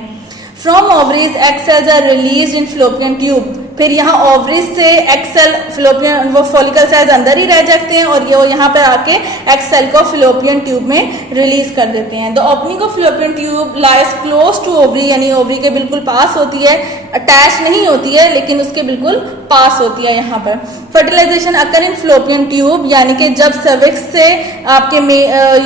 From ovaries egg cells are release in fallopian tube. फिर यहाँ ओवरीज से एग सेल फ्लोपियन वो फॉलिकल सेल्स अंदर ही रह जाते हैं और ये वो यहाँ पर आके एग सेल को फ्लोपियन ट्यूब में रिलीज कर देते हैं। The opening of fallopian tube lies close to ovary, यानी ओवरी के बिल्कुल पास होती है, अटैच नहीं होती है लेकिन उसके बिल्कुल पास होती है यहाँ पर। फर्टिलाइजेशन अकर इन फ्लोपियन ट्यूब, यानी कि जब सर्विक्स से आपके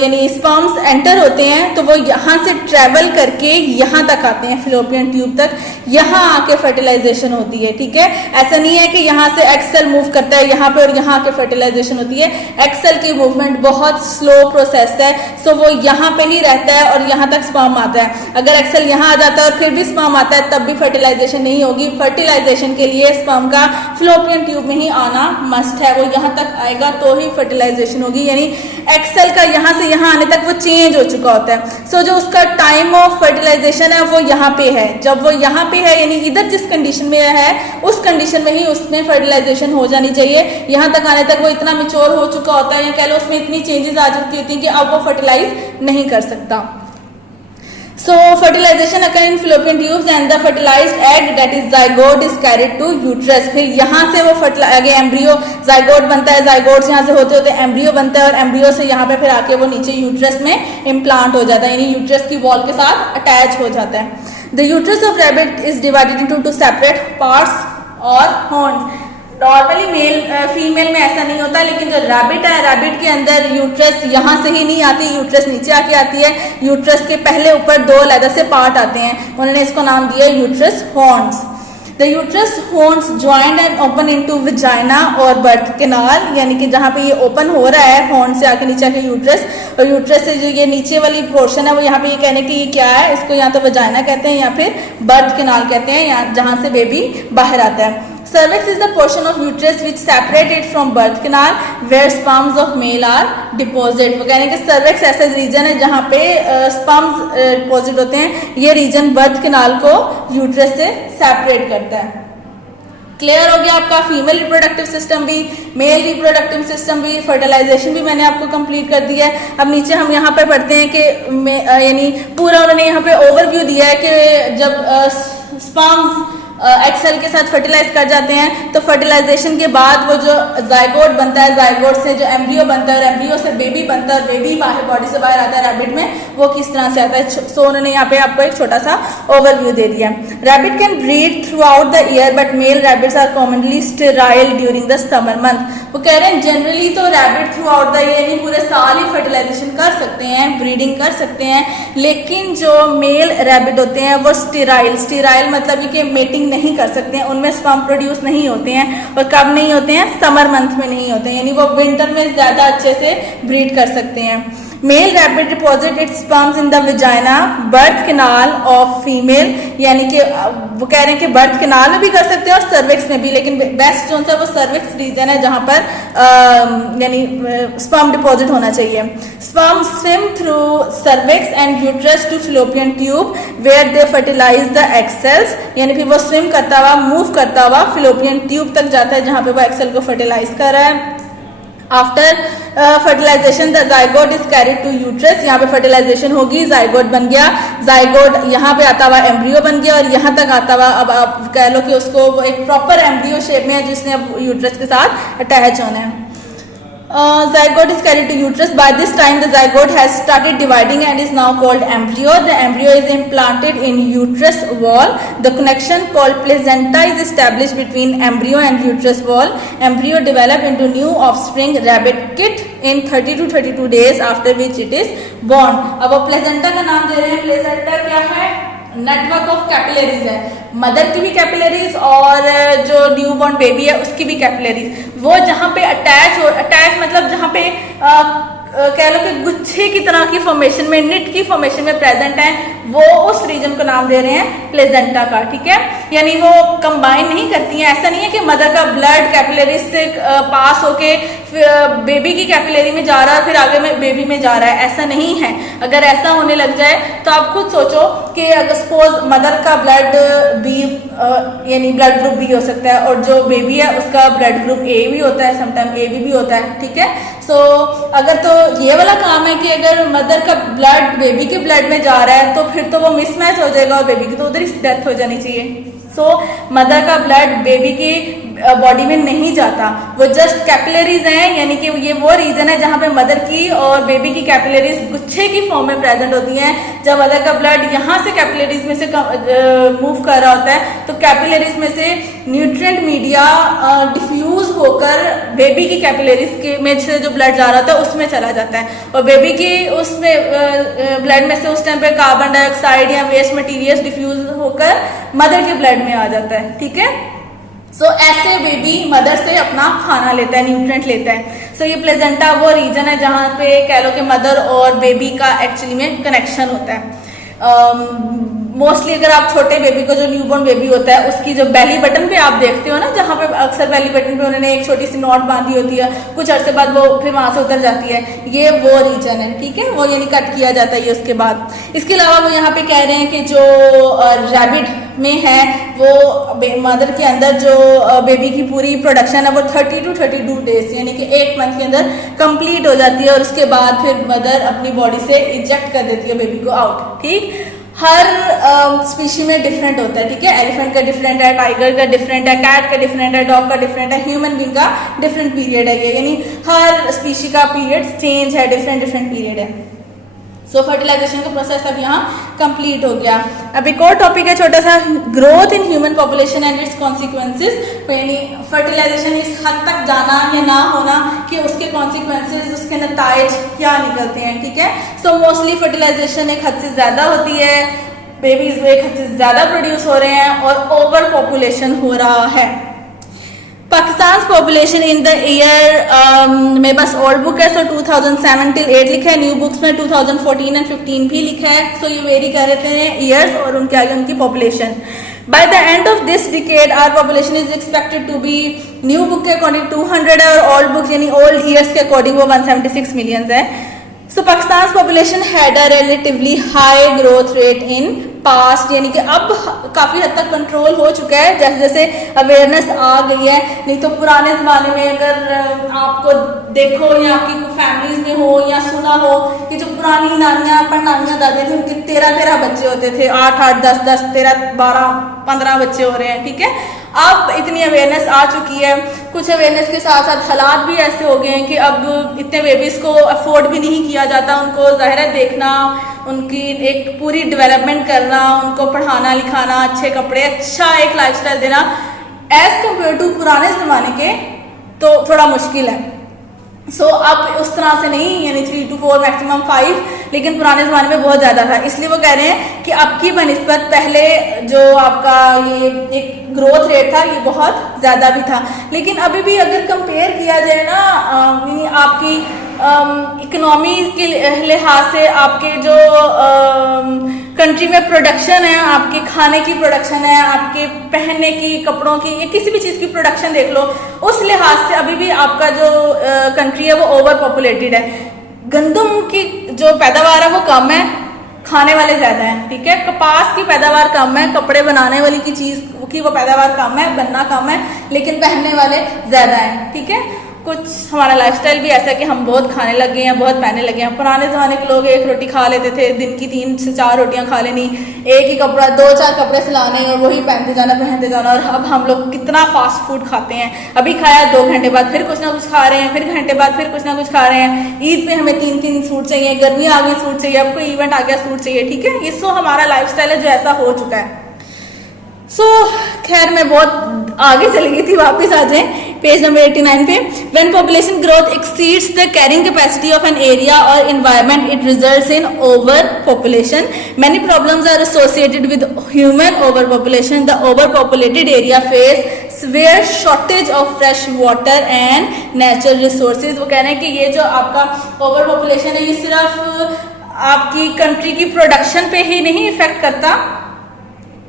यानी स्पर्म्स एंटर होते हैं तो वो यहाँ से ट्रेवल करके यहाँ तक आते हैं फ्लोपियन ट्यूब तक, यहाँ आके फर्टिलाइजेशन होती है। ठीक है, ऐसा नहीं है कि यहाँ से एग सेल मूव करता है यहाँ पे और यहाँ आके फर्टिलाइजेशन होती है। एग सेल की मूवमेंट बहुत स्लो प्रोसेस है, सो वो यहाँ पे ही रहता है और यहाँ तक स्पर्म आता है। अगर एग सेल यहाँ आ जाता है और फिर भी स्पर्म आता है तब भी फर्टिलाइजेशन नहीं होगी। फर्टिलाइजेशन के लिए स्पर्म का फ्लोपियन ट्यूब में ही आना मस्ट है, वो यहाँ तक आएगा तो ही फर्टिलाइजेशन होगी। यानी एग सेल का यहाँ से यहाँ आने तक वो चेंज हो चुका होता है। सो जो उसका टाइम ऑफ फर्टिलाइजेशन है वो यहाँ पे है। जब वो यहाँ पे है यानी इधर जिस कंडीशन में है उस कंडीशन में ही उसमें फर्टिलाइजेशन हो जानी चाहिए। यहाँ तक आने तक वो इतना मैच्योर हो चुका होता है या कह लो उसमें इतनी चेंजेस आ चुकी होती हैं कि अब वो फर्टिलाइज नहीं कर सकता। So fertilization occur in fallopian tubes and the fertilized egg that is zygote is carried to uterus। फिर यहाँ से वो आगे एम्ब्रियो zygote बनता है, zygote यहाँ से होते होते एम्ब्रियो बनता है और एम्ब्रियो से यहाँ पे फिर आके वो नीचे यूट्रस में इम्प्लांट हो जाता है, यानी यूट्रस की वॉल के साथ अटैच हो जाता है। The uterus of rabbit is divided into two separate parts और horns। नॉर्मली मेल फीमेल में ऐसा नहीं होता, लेकिन जो रैबिट है, रैबिट के अंदर यूट्रस यहाँ से ही नहीं आती, यूट्रस नीचे आके आती है। यूट्रस के पहले ऊपर दो अलग से पार्ट आते हैं, उन्होंने इसको नाम दिया uterus horns. The uterus horns joint and open into vagina और बर्थ कैनाल, यानी कि जहाँ पे ये ओपन हो रहा है हॉर्न से आके नीचे आके यूट्रस, और यूट्रस से जो ये नीचे वाली पोर्शन है वो यहाँ पे ये कहने की ये क्या है, इसको या तो विजाइना कहते हैं या फिर बर्थ कैनाल कहते हैं, यहाँ जहाँ से बेबी बाहर आता है। Cervix is the portion of uterus which separated from birth canal where sperms of male are deposited। वो कहने के cervix ऐसा रीजन है जहाँ पे sperms डिपॉजिट होते हैं। ये रीजन बर्थ कैनाल को यूट्रस से सेपरेट करता है। क्लियर हो गया आपका फीमेल रिप्रोडक्टिव सिस्टम भी, मेल रिप्रोडक्टिव सिस्टम भी, फर्टिलाइजेशन भी मैंने आपको कंप्लीट कर दिया है। अब नीचे हम यहाँ पे पढ़ते हैं कि यानी पूरा उन्होंने यहाँ पे ओवरव्यू दिया है कि जब स्पर्म्स एग सेल के साथ फर्टिलाइज कर जाते हैं तो फर्टिलाइजेशन के बाद वो जो जाइगोट बनता है, जाइगोट से जो एम्ब्रियो बनता है और एम्ब्रियो से बेबी बनता है और बेबी बाहर बॉडी से बाहर आता है रैबिट में, वो किस तरह से आता है। सो उन्होंने यहाँ पे आपको एक छोटा सा ओवरव्यू दे दिया। Rabbit can breed throughout the year but male rabbits are commonly sterile during the summer month. वो कह रहे हैं जनरली तो rabbit throughout the year यानी पूरे साल ही फर्टिलाइजेशन कर सकते हैं, ब्रीडिंग कर सकते हैं, लेकिन जो मेल रैबिट होते हैं वो स्टेराइल, स्टेराइल मतलब कि मेटिंग नहीं कर सकते हैं, उनमें स्पर्म प्रोड्यूस नहीं होते हैं। और कब नहीं होते हैं? समर मंथ में नहीं होते हैं, यानी वो विंटर में ज्यादा अच्छे से ब्रीड कर सकते हैं। Male rabbit deposit its sperms in the vagina birth canal of female, यानी कि वो कह रहे हैं कि बर्थ कैनाल में भी कर सकते हैं और सर्विक्स में भी, लेकिन बेस्ट जो सा वो सर्विक्स रीजन है जहां पर यानी स्पर्म डिपॉजिट होना चाहिए। Sperm swim through cervix and uterus to fallopian tube where they fertilise the egg cells, यानी फिर वो स्विम करता हुआ मूव करता हुआ फ्लोपियन ट्यूब तक जाता है जहां पे वो एग सेल को फर्टिलाइज कर रहा है। After fertilisation the zygote is carried to uterus, यहाँ पे फर्टिलाइजेशन होगी, जाइगोट बन गया, जाइगोट यहाँ पे आता हुआ एम्ब्रियो बन गया और यहाँ तक आता हुआ अब आप कह लो कि उसको एक प्रॉपर एम्ब्रियो शेप में है जिसने अब यूट्रस के साथ अटैच होना है। Zygote is carried to uterus. By this time, the zygote has started dividing and is now called embryo. The embryo is implanted in uterus wall. The connection called placenta is established between embryo and uterus wall. Embryo develop into new offspring rabbit kit in 30 to 32 days, after which it is born. अब वो placenta का नाम दे रहे हैं। placenta क्या है? Network of capillaries है, मदर की भी कैपिलरीज और जो न्यूबॉर्न बेबी है उसकी भी कैपिलरीज, वो जहाँ पे अटैच मतलब जहाँ पे कह लो कि गुच्छे की तरह की फॉर्मेशन में, निट की फॉर्मेशन में प्रेजेंट है, वो उस रीजन को नाम दे रहे हैं प्लेजेंटा का। ठीक है, यानी वो कंबाइन नहीं करती हैं। ऐसा नहीं है कि मदर का ब्लड कैपिलरी से पास होके बेबी की कैपिलरी में जा रहा है फिर आगे में बेबी में जा रहा है, ऐसा नहीं है। अगर ऐसा होने लग जाए तो आप खुद सोचो कि अगर सपोज मदर का ब्लड भी यानी ब्लड ग्रुप बी हो सकता है, और जो बेबी है उसका ब्लड ग्रुप ए भी होता है, समटाइम ए भी होता है, ठीक है। सो अगर तो ये वाला काम है कि अगर मदर का ब्लड बेबी के ब्लड में जा रहा है तो फिर तो वो मिसमैच हो जाएगा और बेबी की तो उधर ही डेथ हो जानी चाहिए। सो मदर का ब्लड बेबी की बॉडी में नहीं जाता, वो जस्ट कैपिलरीज हैं, यानी कि ये वो रीजन है जहाँ पे मदर की और बेबी की कैपिलरीज गुच्छे की फॉर्म में प्रेजेंट होती हैं। जब मदर का ब्लड यहाँ से कैपिलरीज में से मूव कर रहा होता है तो कैपिलरीज में से न्यूट्रिएंट मीडिया डिफ्यूज होकर बेबी की कैपिलरीज के में से जो ब्लड जा रहा होता है उसमें चला जाता है, और बेबी की उसमें ब्लड में से उस टाइम पे कार्बन डाइऑक्साइड या वेस्ट मटीरियल डिफ्यूज होकर मदर के ब्लड में आ जाता है, ठीक है। सो ऐसे बेबी मदर से अपना खाना लेता है, न्यूट्रिएंट लेता है। सो ये प्लेजेंटा वो रीजन है जहाँ पे कह लो कि मदर और बेबी का एक्चुअली में कनेक्शन होता है। मोस्टली अगर आप छोटे बेबी को, जो न्यूबॉर्न बेबी होता है, उसकी जो बेली बटन पे आप देखते हो ना, जहाँ पे अक्सर बेली बटन पे उन्होंने एक छोटी सी नॉट बांधी होती है, कुछ अरसे बाद वो फिर वहां से उतर जाती है, ये वो रीजन है, ठीक है, वो यानी कट किया जाता है उसके बाद। इसके अलावा वो यहाँ पे कह रहे हैं कि जो रैबिट में है वो मदर के अंदर जो बेबी की पूरी प्रोडक्शन है वो 30 to 32 डेज यानी कि 1 मंथ के अंदर कंप्लीट हो जाती है, और उसके बाद फिर मदर अपनी बॉडी से इजेक्ट कर देती है बेबी को आउट, ठीक। हर स्पीशी में डिफरेंट होता है, ठीक है। एलिफेंट का डिफरेंट है, टाइगर का डिफरेंट है, कैट का डिफरेंट है, डॉग का डिफरेंट है, ह्यूमन बीइंग का डिफरेंट पीरियड है ये, यानी हर स्पीशी का पीरियड चेंज है, डिफरेंट पीरियड है। सो फर्टिलाइजेशन का प्रोसेस अब यहाँ कंप्लीट हो गया। अब एक और टॉपिक है छोटा सा, growth in human population and it's consequences. यानी फर्टिलाइजेशन इस हद तक जाना या ना होना कि उसके कॉन्सिक्वेंसेज, उसके नताइज क्या निकलते हैं, ठीक है। सो मोस्टली फर्टिलाइजेशन एक हद से ज़्यादा होती है, बेबीज एक हद से ज़्यादा प्रोड्यूस हो रहे हैं और ओवर पॉपुलेशन हो रहा है। Pakistan population in the year, मेरे पास ओल्ड बुक है, सो 2007 till 8 लिखा है, न्यू बुक्स में 2014 and 15 भी लिखा है। सो ये वेरी कर रहे हैं ईयर्स और उनके आगे उनकी population. By the end of this decade our population is expected to be, new book के अकॉर्डिंग 200 है और ओल्ड बुक यानी ओल्ड ईयर्स के अकॉर्डिंग वो 176 मिलियन है। So Pakistan population had a relatively high growth rate in past, यानी कि अब काफ़ी हद तक कंट्रोल हो चुका है जैसे जैसे अवेयरनेस आ गई है। नहीं तो पुराने ज़माने में अगर आपको देखो या आपकी फैमिलीज में हो या सुना हो कि जो पुरानी नानियाँ परनानियाँ दादी थी उनके 13 बच्चे होते थे, 8 10 10 13 12 15 बच्चे हो रहे हैं, ठीक है। अब इतनी अवेयरनेस आ चुकी है, कुछ अवेयरनेस के साथ साथ हालात भी ऐसे हो गए हैं कि अब इतने बेबीज़ को अफोर्ड भी नहीं किया जाता, उनको ज़ाहिर है देखना, उनकी एक पूरी डेवलपमेंट करना, उनको पढ़ाना लिखाना, अच्छे कपड़े, अच्छा एक लाइफस्टाइल देना एज कम्पेयर टू पुराने ज़माने के तो थोड़ा मुश्किल है। सो अब उस तरह से नहीं, यानी 3 to 4 मैक्सिमम 5, लेकिन पुराने ज़माने में बहुत ज़्यादा था। इसलिए वो कह रहे हैं कि अब की बनस्बत पहले जो आपका ये एक ग्रोथ रेट था ये बहुत ज़्यादा भी था, लेकिन अभी भी अगर कंपेयर किया जाए ना, यानी आपकी इकोनॉमी के लिहाज से आपके जो कंट्री में प्रोडक्शन है, आपके खाने की प्रोडक्शन है, आपके पहनने की, कपड़ों की, या किसी भी चीज़ की प्रोडक्शन देख लो, उस लिहाज से अभी भी आपका जो कंट्री है वो ओवर पॉपुलेटेड है। गंदम की जो पैदावार है वो कम है, खाने वाले ज़्यादा हैं, ठीक है। कपास की पैदावार कम है, कपड़े बनाने वाली की चीज़ की वो पैदावार कम है, बनना कम है, लेकिन पहनने वाले ज़्यादा हैं, ठीक है। कुछ हमारा लाइफस्टाइल भी ऐसा है कि हम बहुत खाने लग गए हैं, बहुत पहनने लगे हैं। पुराने ज़माने के लोग एक रोटी खा लेते थे, दिन की 3 से 4 रोटियां खा लेनी, एक ही कपड़ा 2-4 कपड़े सिलाने और वही पहनते जाना। और अब हम लोग कितना फास्ट फूड खाते हैं, अभी खाया 2 घंटे बाद फिर कुछ ना कुछ खा रहे हैं, फिर घंटे बाद फिर कुछ ना कुछ खा रहे हैं। ईद पे हमें 3-3 सूट चाहिए, गर्मी आ गई सूट चाहिए, अब कोई इवेंट आ गया सूट चाहिए, ठीक है। ये सो हमारा लाइफस्टाइल है जो ऐसा हो चुका है। खैर मैं बहुत आगे चली गई थी, वापस आ जाएं पेज नंबर 89 पे। When population growth exceeds the carrying capacity of an area और environment it results in over population. Many problems are associated with human over population. The over populated area face severe shortage of fresh water and natural resources. वो कह रहे हैं कि ये जो आपका over population है ये सिर्फ आपकी कंट्री की प्रोडक्शन पे ही नहीं इफेक्ट करता,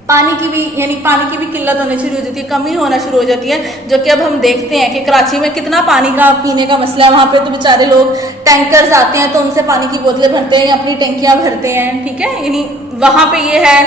पानी की भी, यानी पानी की भी किल्लत होनी शुरू हो जाती है, कमी होना शुरू हो जाती है, जो कि अब हम देखते हैं कि कराची में कितना पानी का पीने का मसला है। वहाँ पे तो बेचारे लोग टैंकर्स आते हैं तो उनसे पानी की बोतलें भरते हैं या अपनी टंकियाँ भरते हैं, ठीक है। यानी वहाँ पे ये है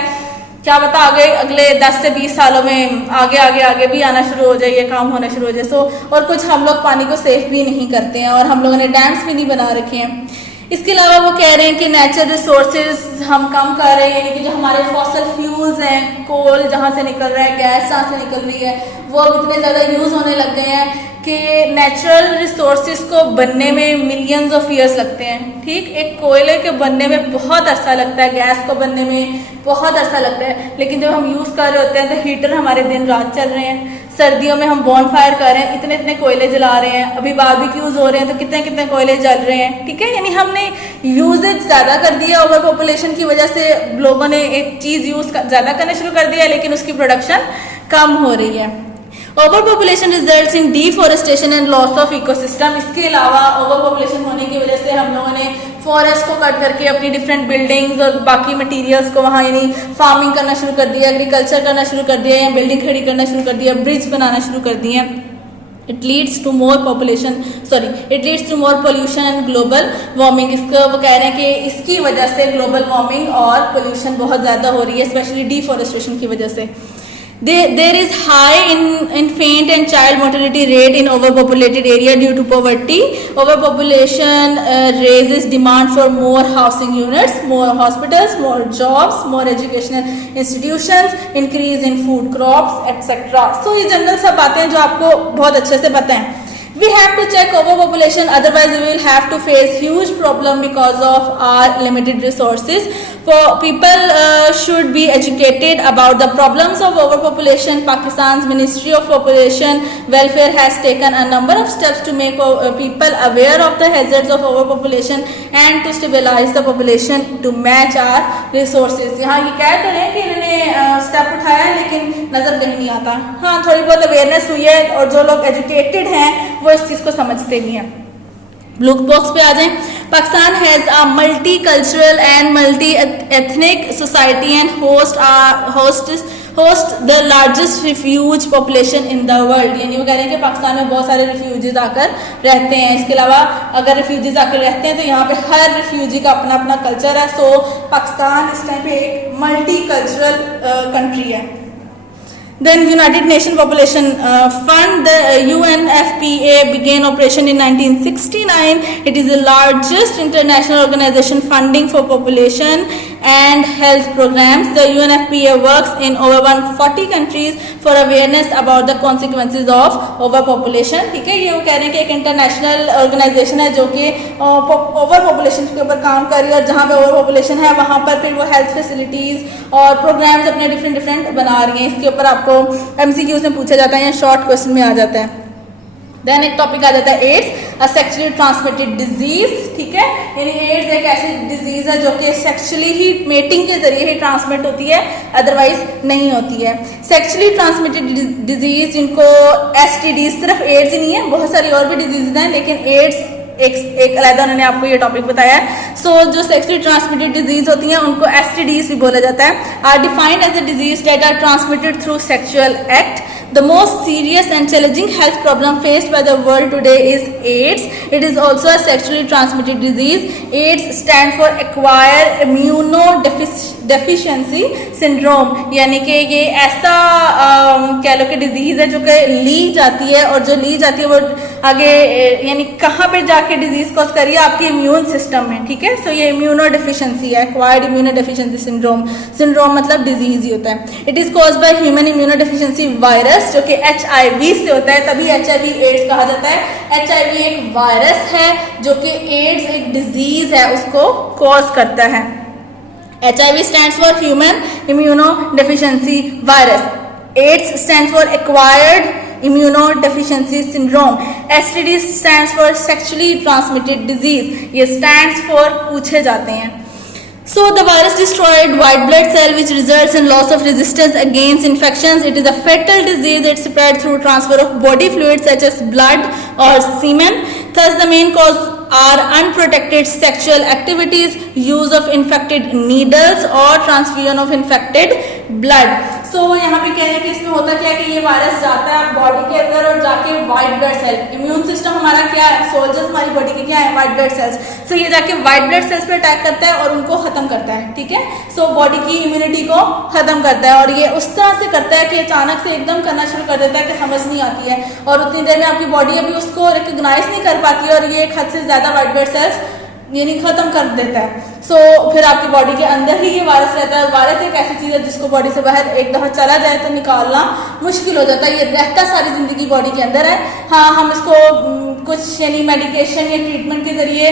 क्या पता आगे अगले 10 से 20 सालों में आगे भी आना शुरू हो जाए, ये काम होना शुरू हो जाए। सो और कुछ हम लोग पानी को सेफ भी नहीं करते हैं और हम लोगों ने डैम्स भी नहीं बना रखे हैं। इसके अलावा वो कह रहे हैं कि नेचुरल रिसोर्सेज हम कम कर रहे हैं, यानी कि जो हमारे फॉसल फ्यूल्स हैं, कोल जहाँ से निकल रहा है, गैस जहाँ से निकल रही है, वो अब इतने ज़्यादा यूज़ होने लग गए हैं कि नेचुरल रिसोर्सेज को बनने में मिलियंस ऑफ ईयर्स लगते हैं। ठीक, एक कोयले के बनने में बहुत अरसा लगता है, गैस को बनने में बहुत अरसा लगता है, लेकिन जब हम यूज़ कर रहे होते हैं तो हीटर हमारे दिन रात चल रहे हैं। सर्दियों में हम बॉन फायर कर रहे हैं, इतने इतने कोयले जला रहे हैं। अभी बारबेक्यूज हो रहे हैं तो कितने कितने कोयले जल रहे हैं। ठीक है, यानी हमने यूजेज ज़्यादा कर दिया, ओवर पॉपुलेशन की वजह से लोगों ने एक चीज़ यूज़ ज़्यादा करना शुरू कर दिया, लेकिन उसकी प्रोडक्शन कम हो रही है। Over population results in deforestation and loss of ecosystem. इसके अलावा ओवर पॉपुलेशन होने की वजह से हम लोगों ने फॉरेस्ट को कट करके अपनी डिफरेंट बिल्डिंग्स और बाकी मटेरियल्स को वहाँ यानी फार्मिंग करना शुरू कर दिया, एग्रीकल्चर करना शुरू कर दिया, या बिल्डिंग खड़ी करना शुरू कर दिया, ब्रिज बनाना शुरू कर दिए। It leads to more pollution and global warming. इसका वो कह रहे हैं कि इसकी वजह से ग्लोबल वार्मिंग और पोल्यूशन बहुत ज़्यादा हो रही है, स्पेशली डिफॉरेस्टेशन की वजह से। There is high infant and child mortality rate in overpopulated area due to poverty. Overpopulation raises demand for more housing units, more hospitals, more jobs, more educational institutions, increase in food crops, etc. So ये general सब बातें हैं जो आपको बहुत अच्छे से पता हैं। We have to check overpopulation, otherwise we will have to face huge problem because of our limited resources. People should be educated about the problems of overpopulation. Pakistan's Ministry of Population Welfare has taken a number of steps to make people aware of the hazards of overpopulation and to stabilize the population to match our resources. यहाँ ये कह तो रहे हैं कि इन्होंने step उठाया है, लेकिन नज़र कहीं नहीं आता। हाँ, थोड़ी बहुत अवेयरनेस हुई है और जो लोग एजुकेटेड हैं वो इस चीज़ को समझते भी हैं। ब्लू बॉक्स पे आ जाएं। Pakistan has a multi cultural and multi ethnic society and host the largest refugee population in the world. यानी वो कह रहे हैं कि पाकिस्तान में बहुत सारे रिफ्यूजीज आकर रहते हैं। इसके अलावा अगर रिफ्यूजीज आकर रहते हैं तो यहाँ पे हर रिफ्यूजी का अपना अपना कल्चर है। सो पाकिस्तान इस टाइम पे एक मल्टी कल्चरल कंट्री है। Then United Nations Population Fund, the UNFPA began operation in 1969. It is the largest international organization funding for population and health programs. The UNFPA works in over 140 countries for awareness about the consequences of overpopulation. ठीक है, ये वो कह रहे हैं कि एक international organisation है जो कि ओवर पॉपुलेशन के ऊपर काम कर रही है, और जहाँ पे ओवर पॉपुलेशन है वहाँ पर फिर वो हेल्थ फैसिलिटीज़ और प्रोग्राम्स अपने डिफरेंट बना रही हैं। इसके ऊपर आपको MCQs में पूछा जाता है या शॉर्ट क्वेश्चन में आ जाता है। देन एक टॉपिक आ जाता है एड्स, अ सेक्सुअली ट्रांसमिटेड डिजीज। ठीक है, यानी एड्स एक ऐसी डिजीज है जो कि सेक्सुअली ही मेटिंग के जरिए ही ट्रांसमिट होती है, अदरवाइज नहीं होती है। सेक्सुअली ट्रांसमिटेड डिजीज जिनको STD, सिर्फ एड्स ही नहीं है, बहुत सारी और भी डिजीज हैं, लेकिन एड्स एक अलग उन्होंने आपको ये टॉपिक बताया है। सो जो सेक्सुअली ट्रांसमिटेड डिजीज होती हैं उनको STDs भी बोला जाता है। Are defined as the disease that are transmitted through sexual act. The most serious and challenging health problem faced by the world today is AIDS. It is also a sexually transmitted disease. AIDS stands for Acquired Immunodeficiency Syndrome. यानी कि ये ऐसा कह लो कि disease है जो कि ली जाती है, और जो ली जाती है वो आगे यानी कहाँ पे जाके डिजीज़ कॉज करिए आपके इम्यून सिस्टम में। ठीक है, सो ये इम्यूनोडेफिशिएंसी है, एक्वायर्ड इम्यूनोडेफिशिएंसी सिंड्रोम। सिंड्रोम मतलब डिजीज़ ही होता है। It is cause by human immunodeficiency virus जो कि HIV से होता है, तभी HIV एड्स कहा जाता है। HIV एक वायरस है जो कि एड्स एक डिजीज है उसको कॉज करता है। HIV stands for human immunodeficiency virus. AIDS stands for acquired immunodeficiency syndrome. STD stands for sexually transmitted disease. ये stands for पूछे जाते हैं। So the virus destroyed white blood cell, which results in loss of resistance against infections. It is a fatal disease. It spread through transfer of body fluids such as blood or semen. Thus, the main cause are unprotected sexual activities, use of infected needles, or transfusion of infected blood. So यहाँ पे कहने के इसमें होता क्या है कि ये वायरस जाता है बॉडी के अंदर और जाके white blood cell, immune system हमारा क्या है, सोल्जर्स हमारी बॉडी के क्या है, व्हाइट ब्लड सेल्स। सो ये जाके व्हाइट ब्लड सेल्स पे अटैक करता है और उनको खत्म करता है, ठीक है। सो बॉडी की इम्यूनिटी को खत्म करता है और ये उस तरह से करता है कि अचानक से एकदम करना शुरू कर देता है कि समझ नहीं आती है और उतनी देर में आपकी बॉडी अभी उसको रिकॉग्नाइज नहीं कर पाती है और ये एक हद से ज्यादा व्हाइट ब्लड सेल्स यानी खत्म कर देता है। सो फिर आपकी बॉडी के अंदर ही ये वायरस रहता है। वायरस एक ऐसी चीज है जिसको बॉडी से बाहर एक दफा चला जाए तो निकालना मुश्किल हो जाता है, ये रहता सारी जिंदगी बॉडी के अंदर है। हाँ, हम इसको कुछ यानी मेडिकेशन या ट्रीटमेंट के जरिए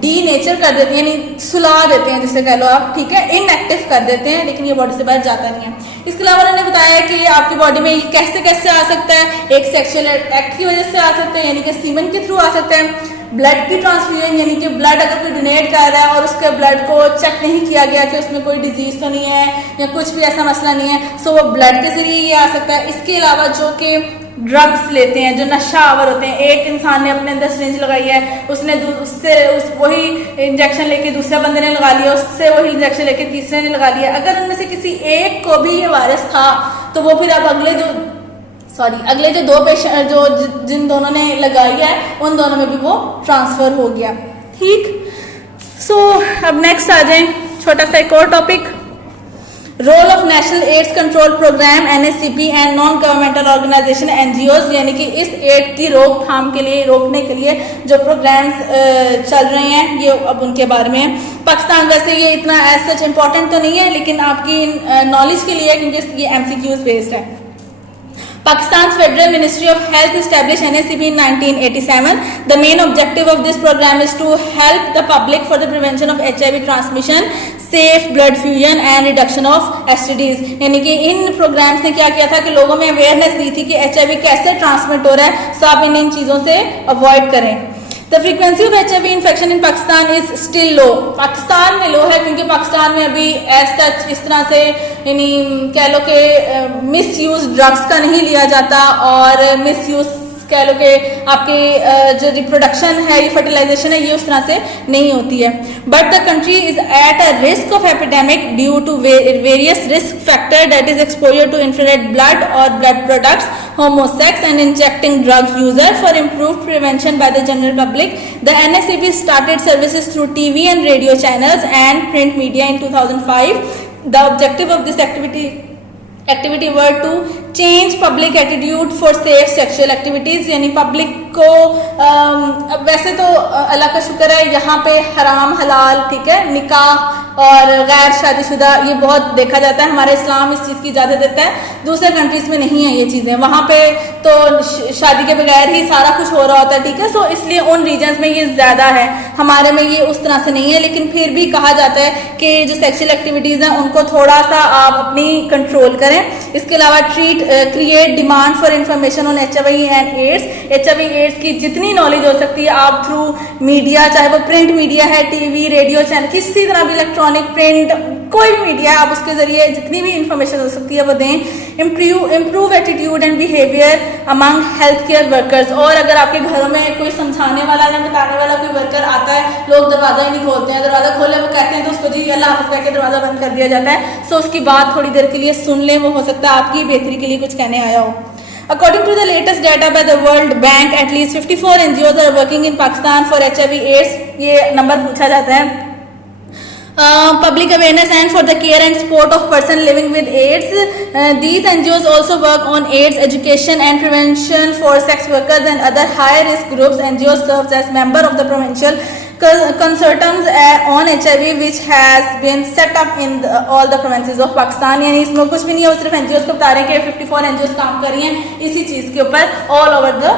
डी नेचर कर देते हैं, यानी सुला देते हैं जिसे कह लो आप, ठीक है, इनएक्टिव कर देते हैं, लेकिन ये बॉडी से बाहर जाता नहीं है। इसके अलावा उन्होंने बताया कि आपकी बॉडी में कैसे कैसे आ सकता है, एक सेक्सुअल एक्ट की वजह से आ सकता है यानी कि सीमन के थ्रू आ सकता है, ब्लड की ट्रांसफ्यूजन यानी कि ब्लड अगर कोई डोनेट कर रहा है और उसके ब्लड को चेक नहीं किया गया कि उसमें कोई डिजीज तो नहीं है या कुछ भी ऐसा मसला नहीं है, सो वो ब्लड के जरिए ये आ सकता है। इसके अलावा जो कि ड्रग्स लेते हैं, जो नशा आवर होते हैं, एक इंसान ने अपने अंदर सिरिंज लगाई है, उसने उससे वही इंजेक्शन लेके दूसरे बंदे ने लगा लिया, उससे वही इंजेक्शन लेके तीसरे ने लगा लिया, अगर उनमें से किसी एक को भी ये वायरस था तो वो फिर अब अगले जो दो पेशेंट जो जिन दोनों ने लगाई है उन दोनों में भी वो ट्रांसफर हो गया, ठीक। सो अब नेक्स्ट आ जाए छोटा सा एक और topic, role of national AIDS control programme NSCP and non governmental organisation NGOs, यानी कि इस एड्स की रोकथाम के लिए, रोकने के लिए जो प्रोग्राम्स चल रहे हैं ये अब उनके बारे में। पाकिस्तान वैसे ये इतना एज सच इम्पोर्टेंट तो नहीं है लेकिन आपकी नॉलेज के लिए क्योंकि ये MCQs बेस्ड है। Pakistan's Federal Ministry of Health established NSCP in 1987. The main objective of this program is to help the public for the prevention of HIV transmission, safe blood fusion and reduction of STDs. यानी कि इन programmes ने क्या किया था कि लोगों में awareness दी थी कि HIV कैसे ट्रांसमिट हो रहा है, सो आप इन चीज़ों से अवॉइड करें। The frequency of HIV infection in Pakistan is still low. Pakistan में लो है क्योंकि पाकिस्तान में अभी ऐसा इस तरह से यानी कह लो कि मिस यूज ड्रग्स का नहीं लिया जाता और मिस यूज कह लो कि आपके जो रिप्रोडक्शन है, ये फर्टिलाइजेशन है, ये उस तरह से नहीं होती है। But the country is at a risk of epidemic due to various risk factor that is exposure to infrared blood और blood products, homosex and injecting drug user for improve prevention by the general public. The NSCP started services through TV and radio channels and print media in 2005. The objective of this activity were to change public attitude for safe sexual activities, यानी public को वैसे तो अल्लाह का शुक्र है यहाँ पे हराम हलाल, ठीक है, निकाह और गैर शादीशुदा ये बहुत देखा जाता है, हमारा इस्लाम इस चीज़ की इजाज़त देता है, दूसरे कंट्रीज में नहीं है ये चीज़ें, वहाँ पे तो शादी के बगैर ही सारा कुछ हो रहा होता है, ठीक है। सो इसलिए उन रीजन्स में ये ज़्यादा है, हमारे में ये उस तरह से नहीं है, लेकिन फिर भी कहा जाता है कि जो सेक्शुअल एक्टिविटीज़ हैं उनको थोड़ा सा आप अपनी कंट्रोल करें। इसके अलावा create demand for information on HIV and AIDS. HIV AIDS की जितनी नॉलेज हो सकती है आप थ्रू मीडिया, चाहे वो प्रिंट मीडिया है, TV, रेडियो चैनल, किसी तरह भी इलेक्ट्रॉनिक प्रिंट कोई भी मीडिया है, आप उसके जरिए जितनी भी इंफॉर्मेशन हो सकती है वो दें। Improve attitude and behaviour among health care workers. और अगर आपके घरों में कोई समझाने वाला या बताने वाला कोई वर्कर आता है, लोग दरवाजा ही नहीं खोलते हैं, दरवाजा खोले वो कहते हैं तो उसको जी अल्लाह हाफ़िज़ कह के दरवाजा बंद कर दिया जाता है। सो उसकी बात थोड़ी देर के लिए सुन लें, वो हो सकता है आपकी बेहतरी के लिए कुछ कहने आया हो। According to the latest data by the World Bank, at least 54 NGOs are working in Pakistan for HIV/AIDS. ये नंबर पूछा जाता है। Public awareness and for the care and support of person living with AIDS. These NGOs also work on AIDS education and prevention for sex workers and other high risk groups. NGOs serves as member of the provincial consortiums on HIV which has been set up in all the provinces of Pakistan. यानी इसमें कुछ भी नहीं है, वो सिर्फ NGOs को बता रहे हैं कि 54 NGOs काम कर रही हैं इसी चीज़ के ऊपर all over the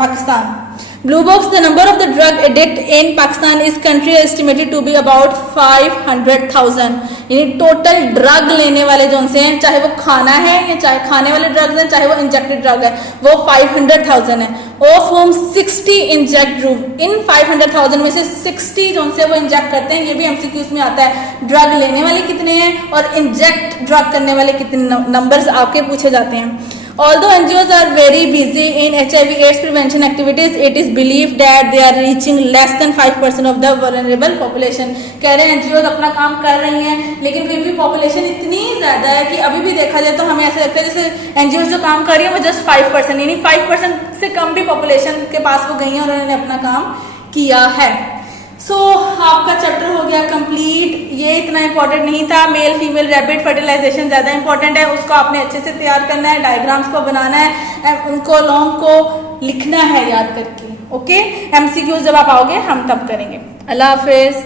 Pakistan. Blue Box, the number of the drug addict in Pakistan is country estimated to be about 500,000. यानी टोटल ड्रग लेने वाले जो से हैं, चाहे वो खाना है या चाहे खाने वाले ड्रग्स हैं, चाहे वो इंजेक्टेड ड्रग है, वो 500,000 है। ऑफ होम 60 इंजेक्ट ड्रग, इन 500,000 में से 60 जो से वो इंजेक्ट करते हैं। ये भी MCQs में आता है, ड्रग लेने वाले कितने हैं और इंजेक्ट ड्रग करने वाले कितने, नंबर्स आपके पूछे जाते हैं। Although NGOs are very busy in HIV/AIDS prevention activities, it is believed that they are reaching less than 5% of the vulnerable population. कह रहे हैं NGOs अपना काम कर रही हैं, लेकिन फिर भी population इतनी ज़्यादा है कि अभी भी देखा जाए तो हमें ऐसा लगता है जैसे NGOs जो काम कर रही है वो just 5%, यानी 5% से कम भी population के पास वो गई हैं और उन्होंने अपना काम किया है. सो आपका चैप्टर हो गया कंप्लीट. ये इतना इंपॉर्टेंट नहीं था. मेल फीमेल रैबिट फर्टिलाइजेशन ज़्यादा इंपॉर्टेंट है, उसको आपने अच्छे से तैयार करना है, डायग्राम्स को बनाना है, उनको लॉन्ग को लिखना है याद करके. ओके, MCQs जब आप आओगे हम तब करेंगे. अल्लाह हाफिज़.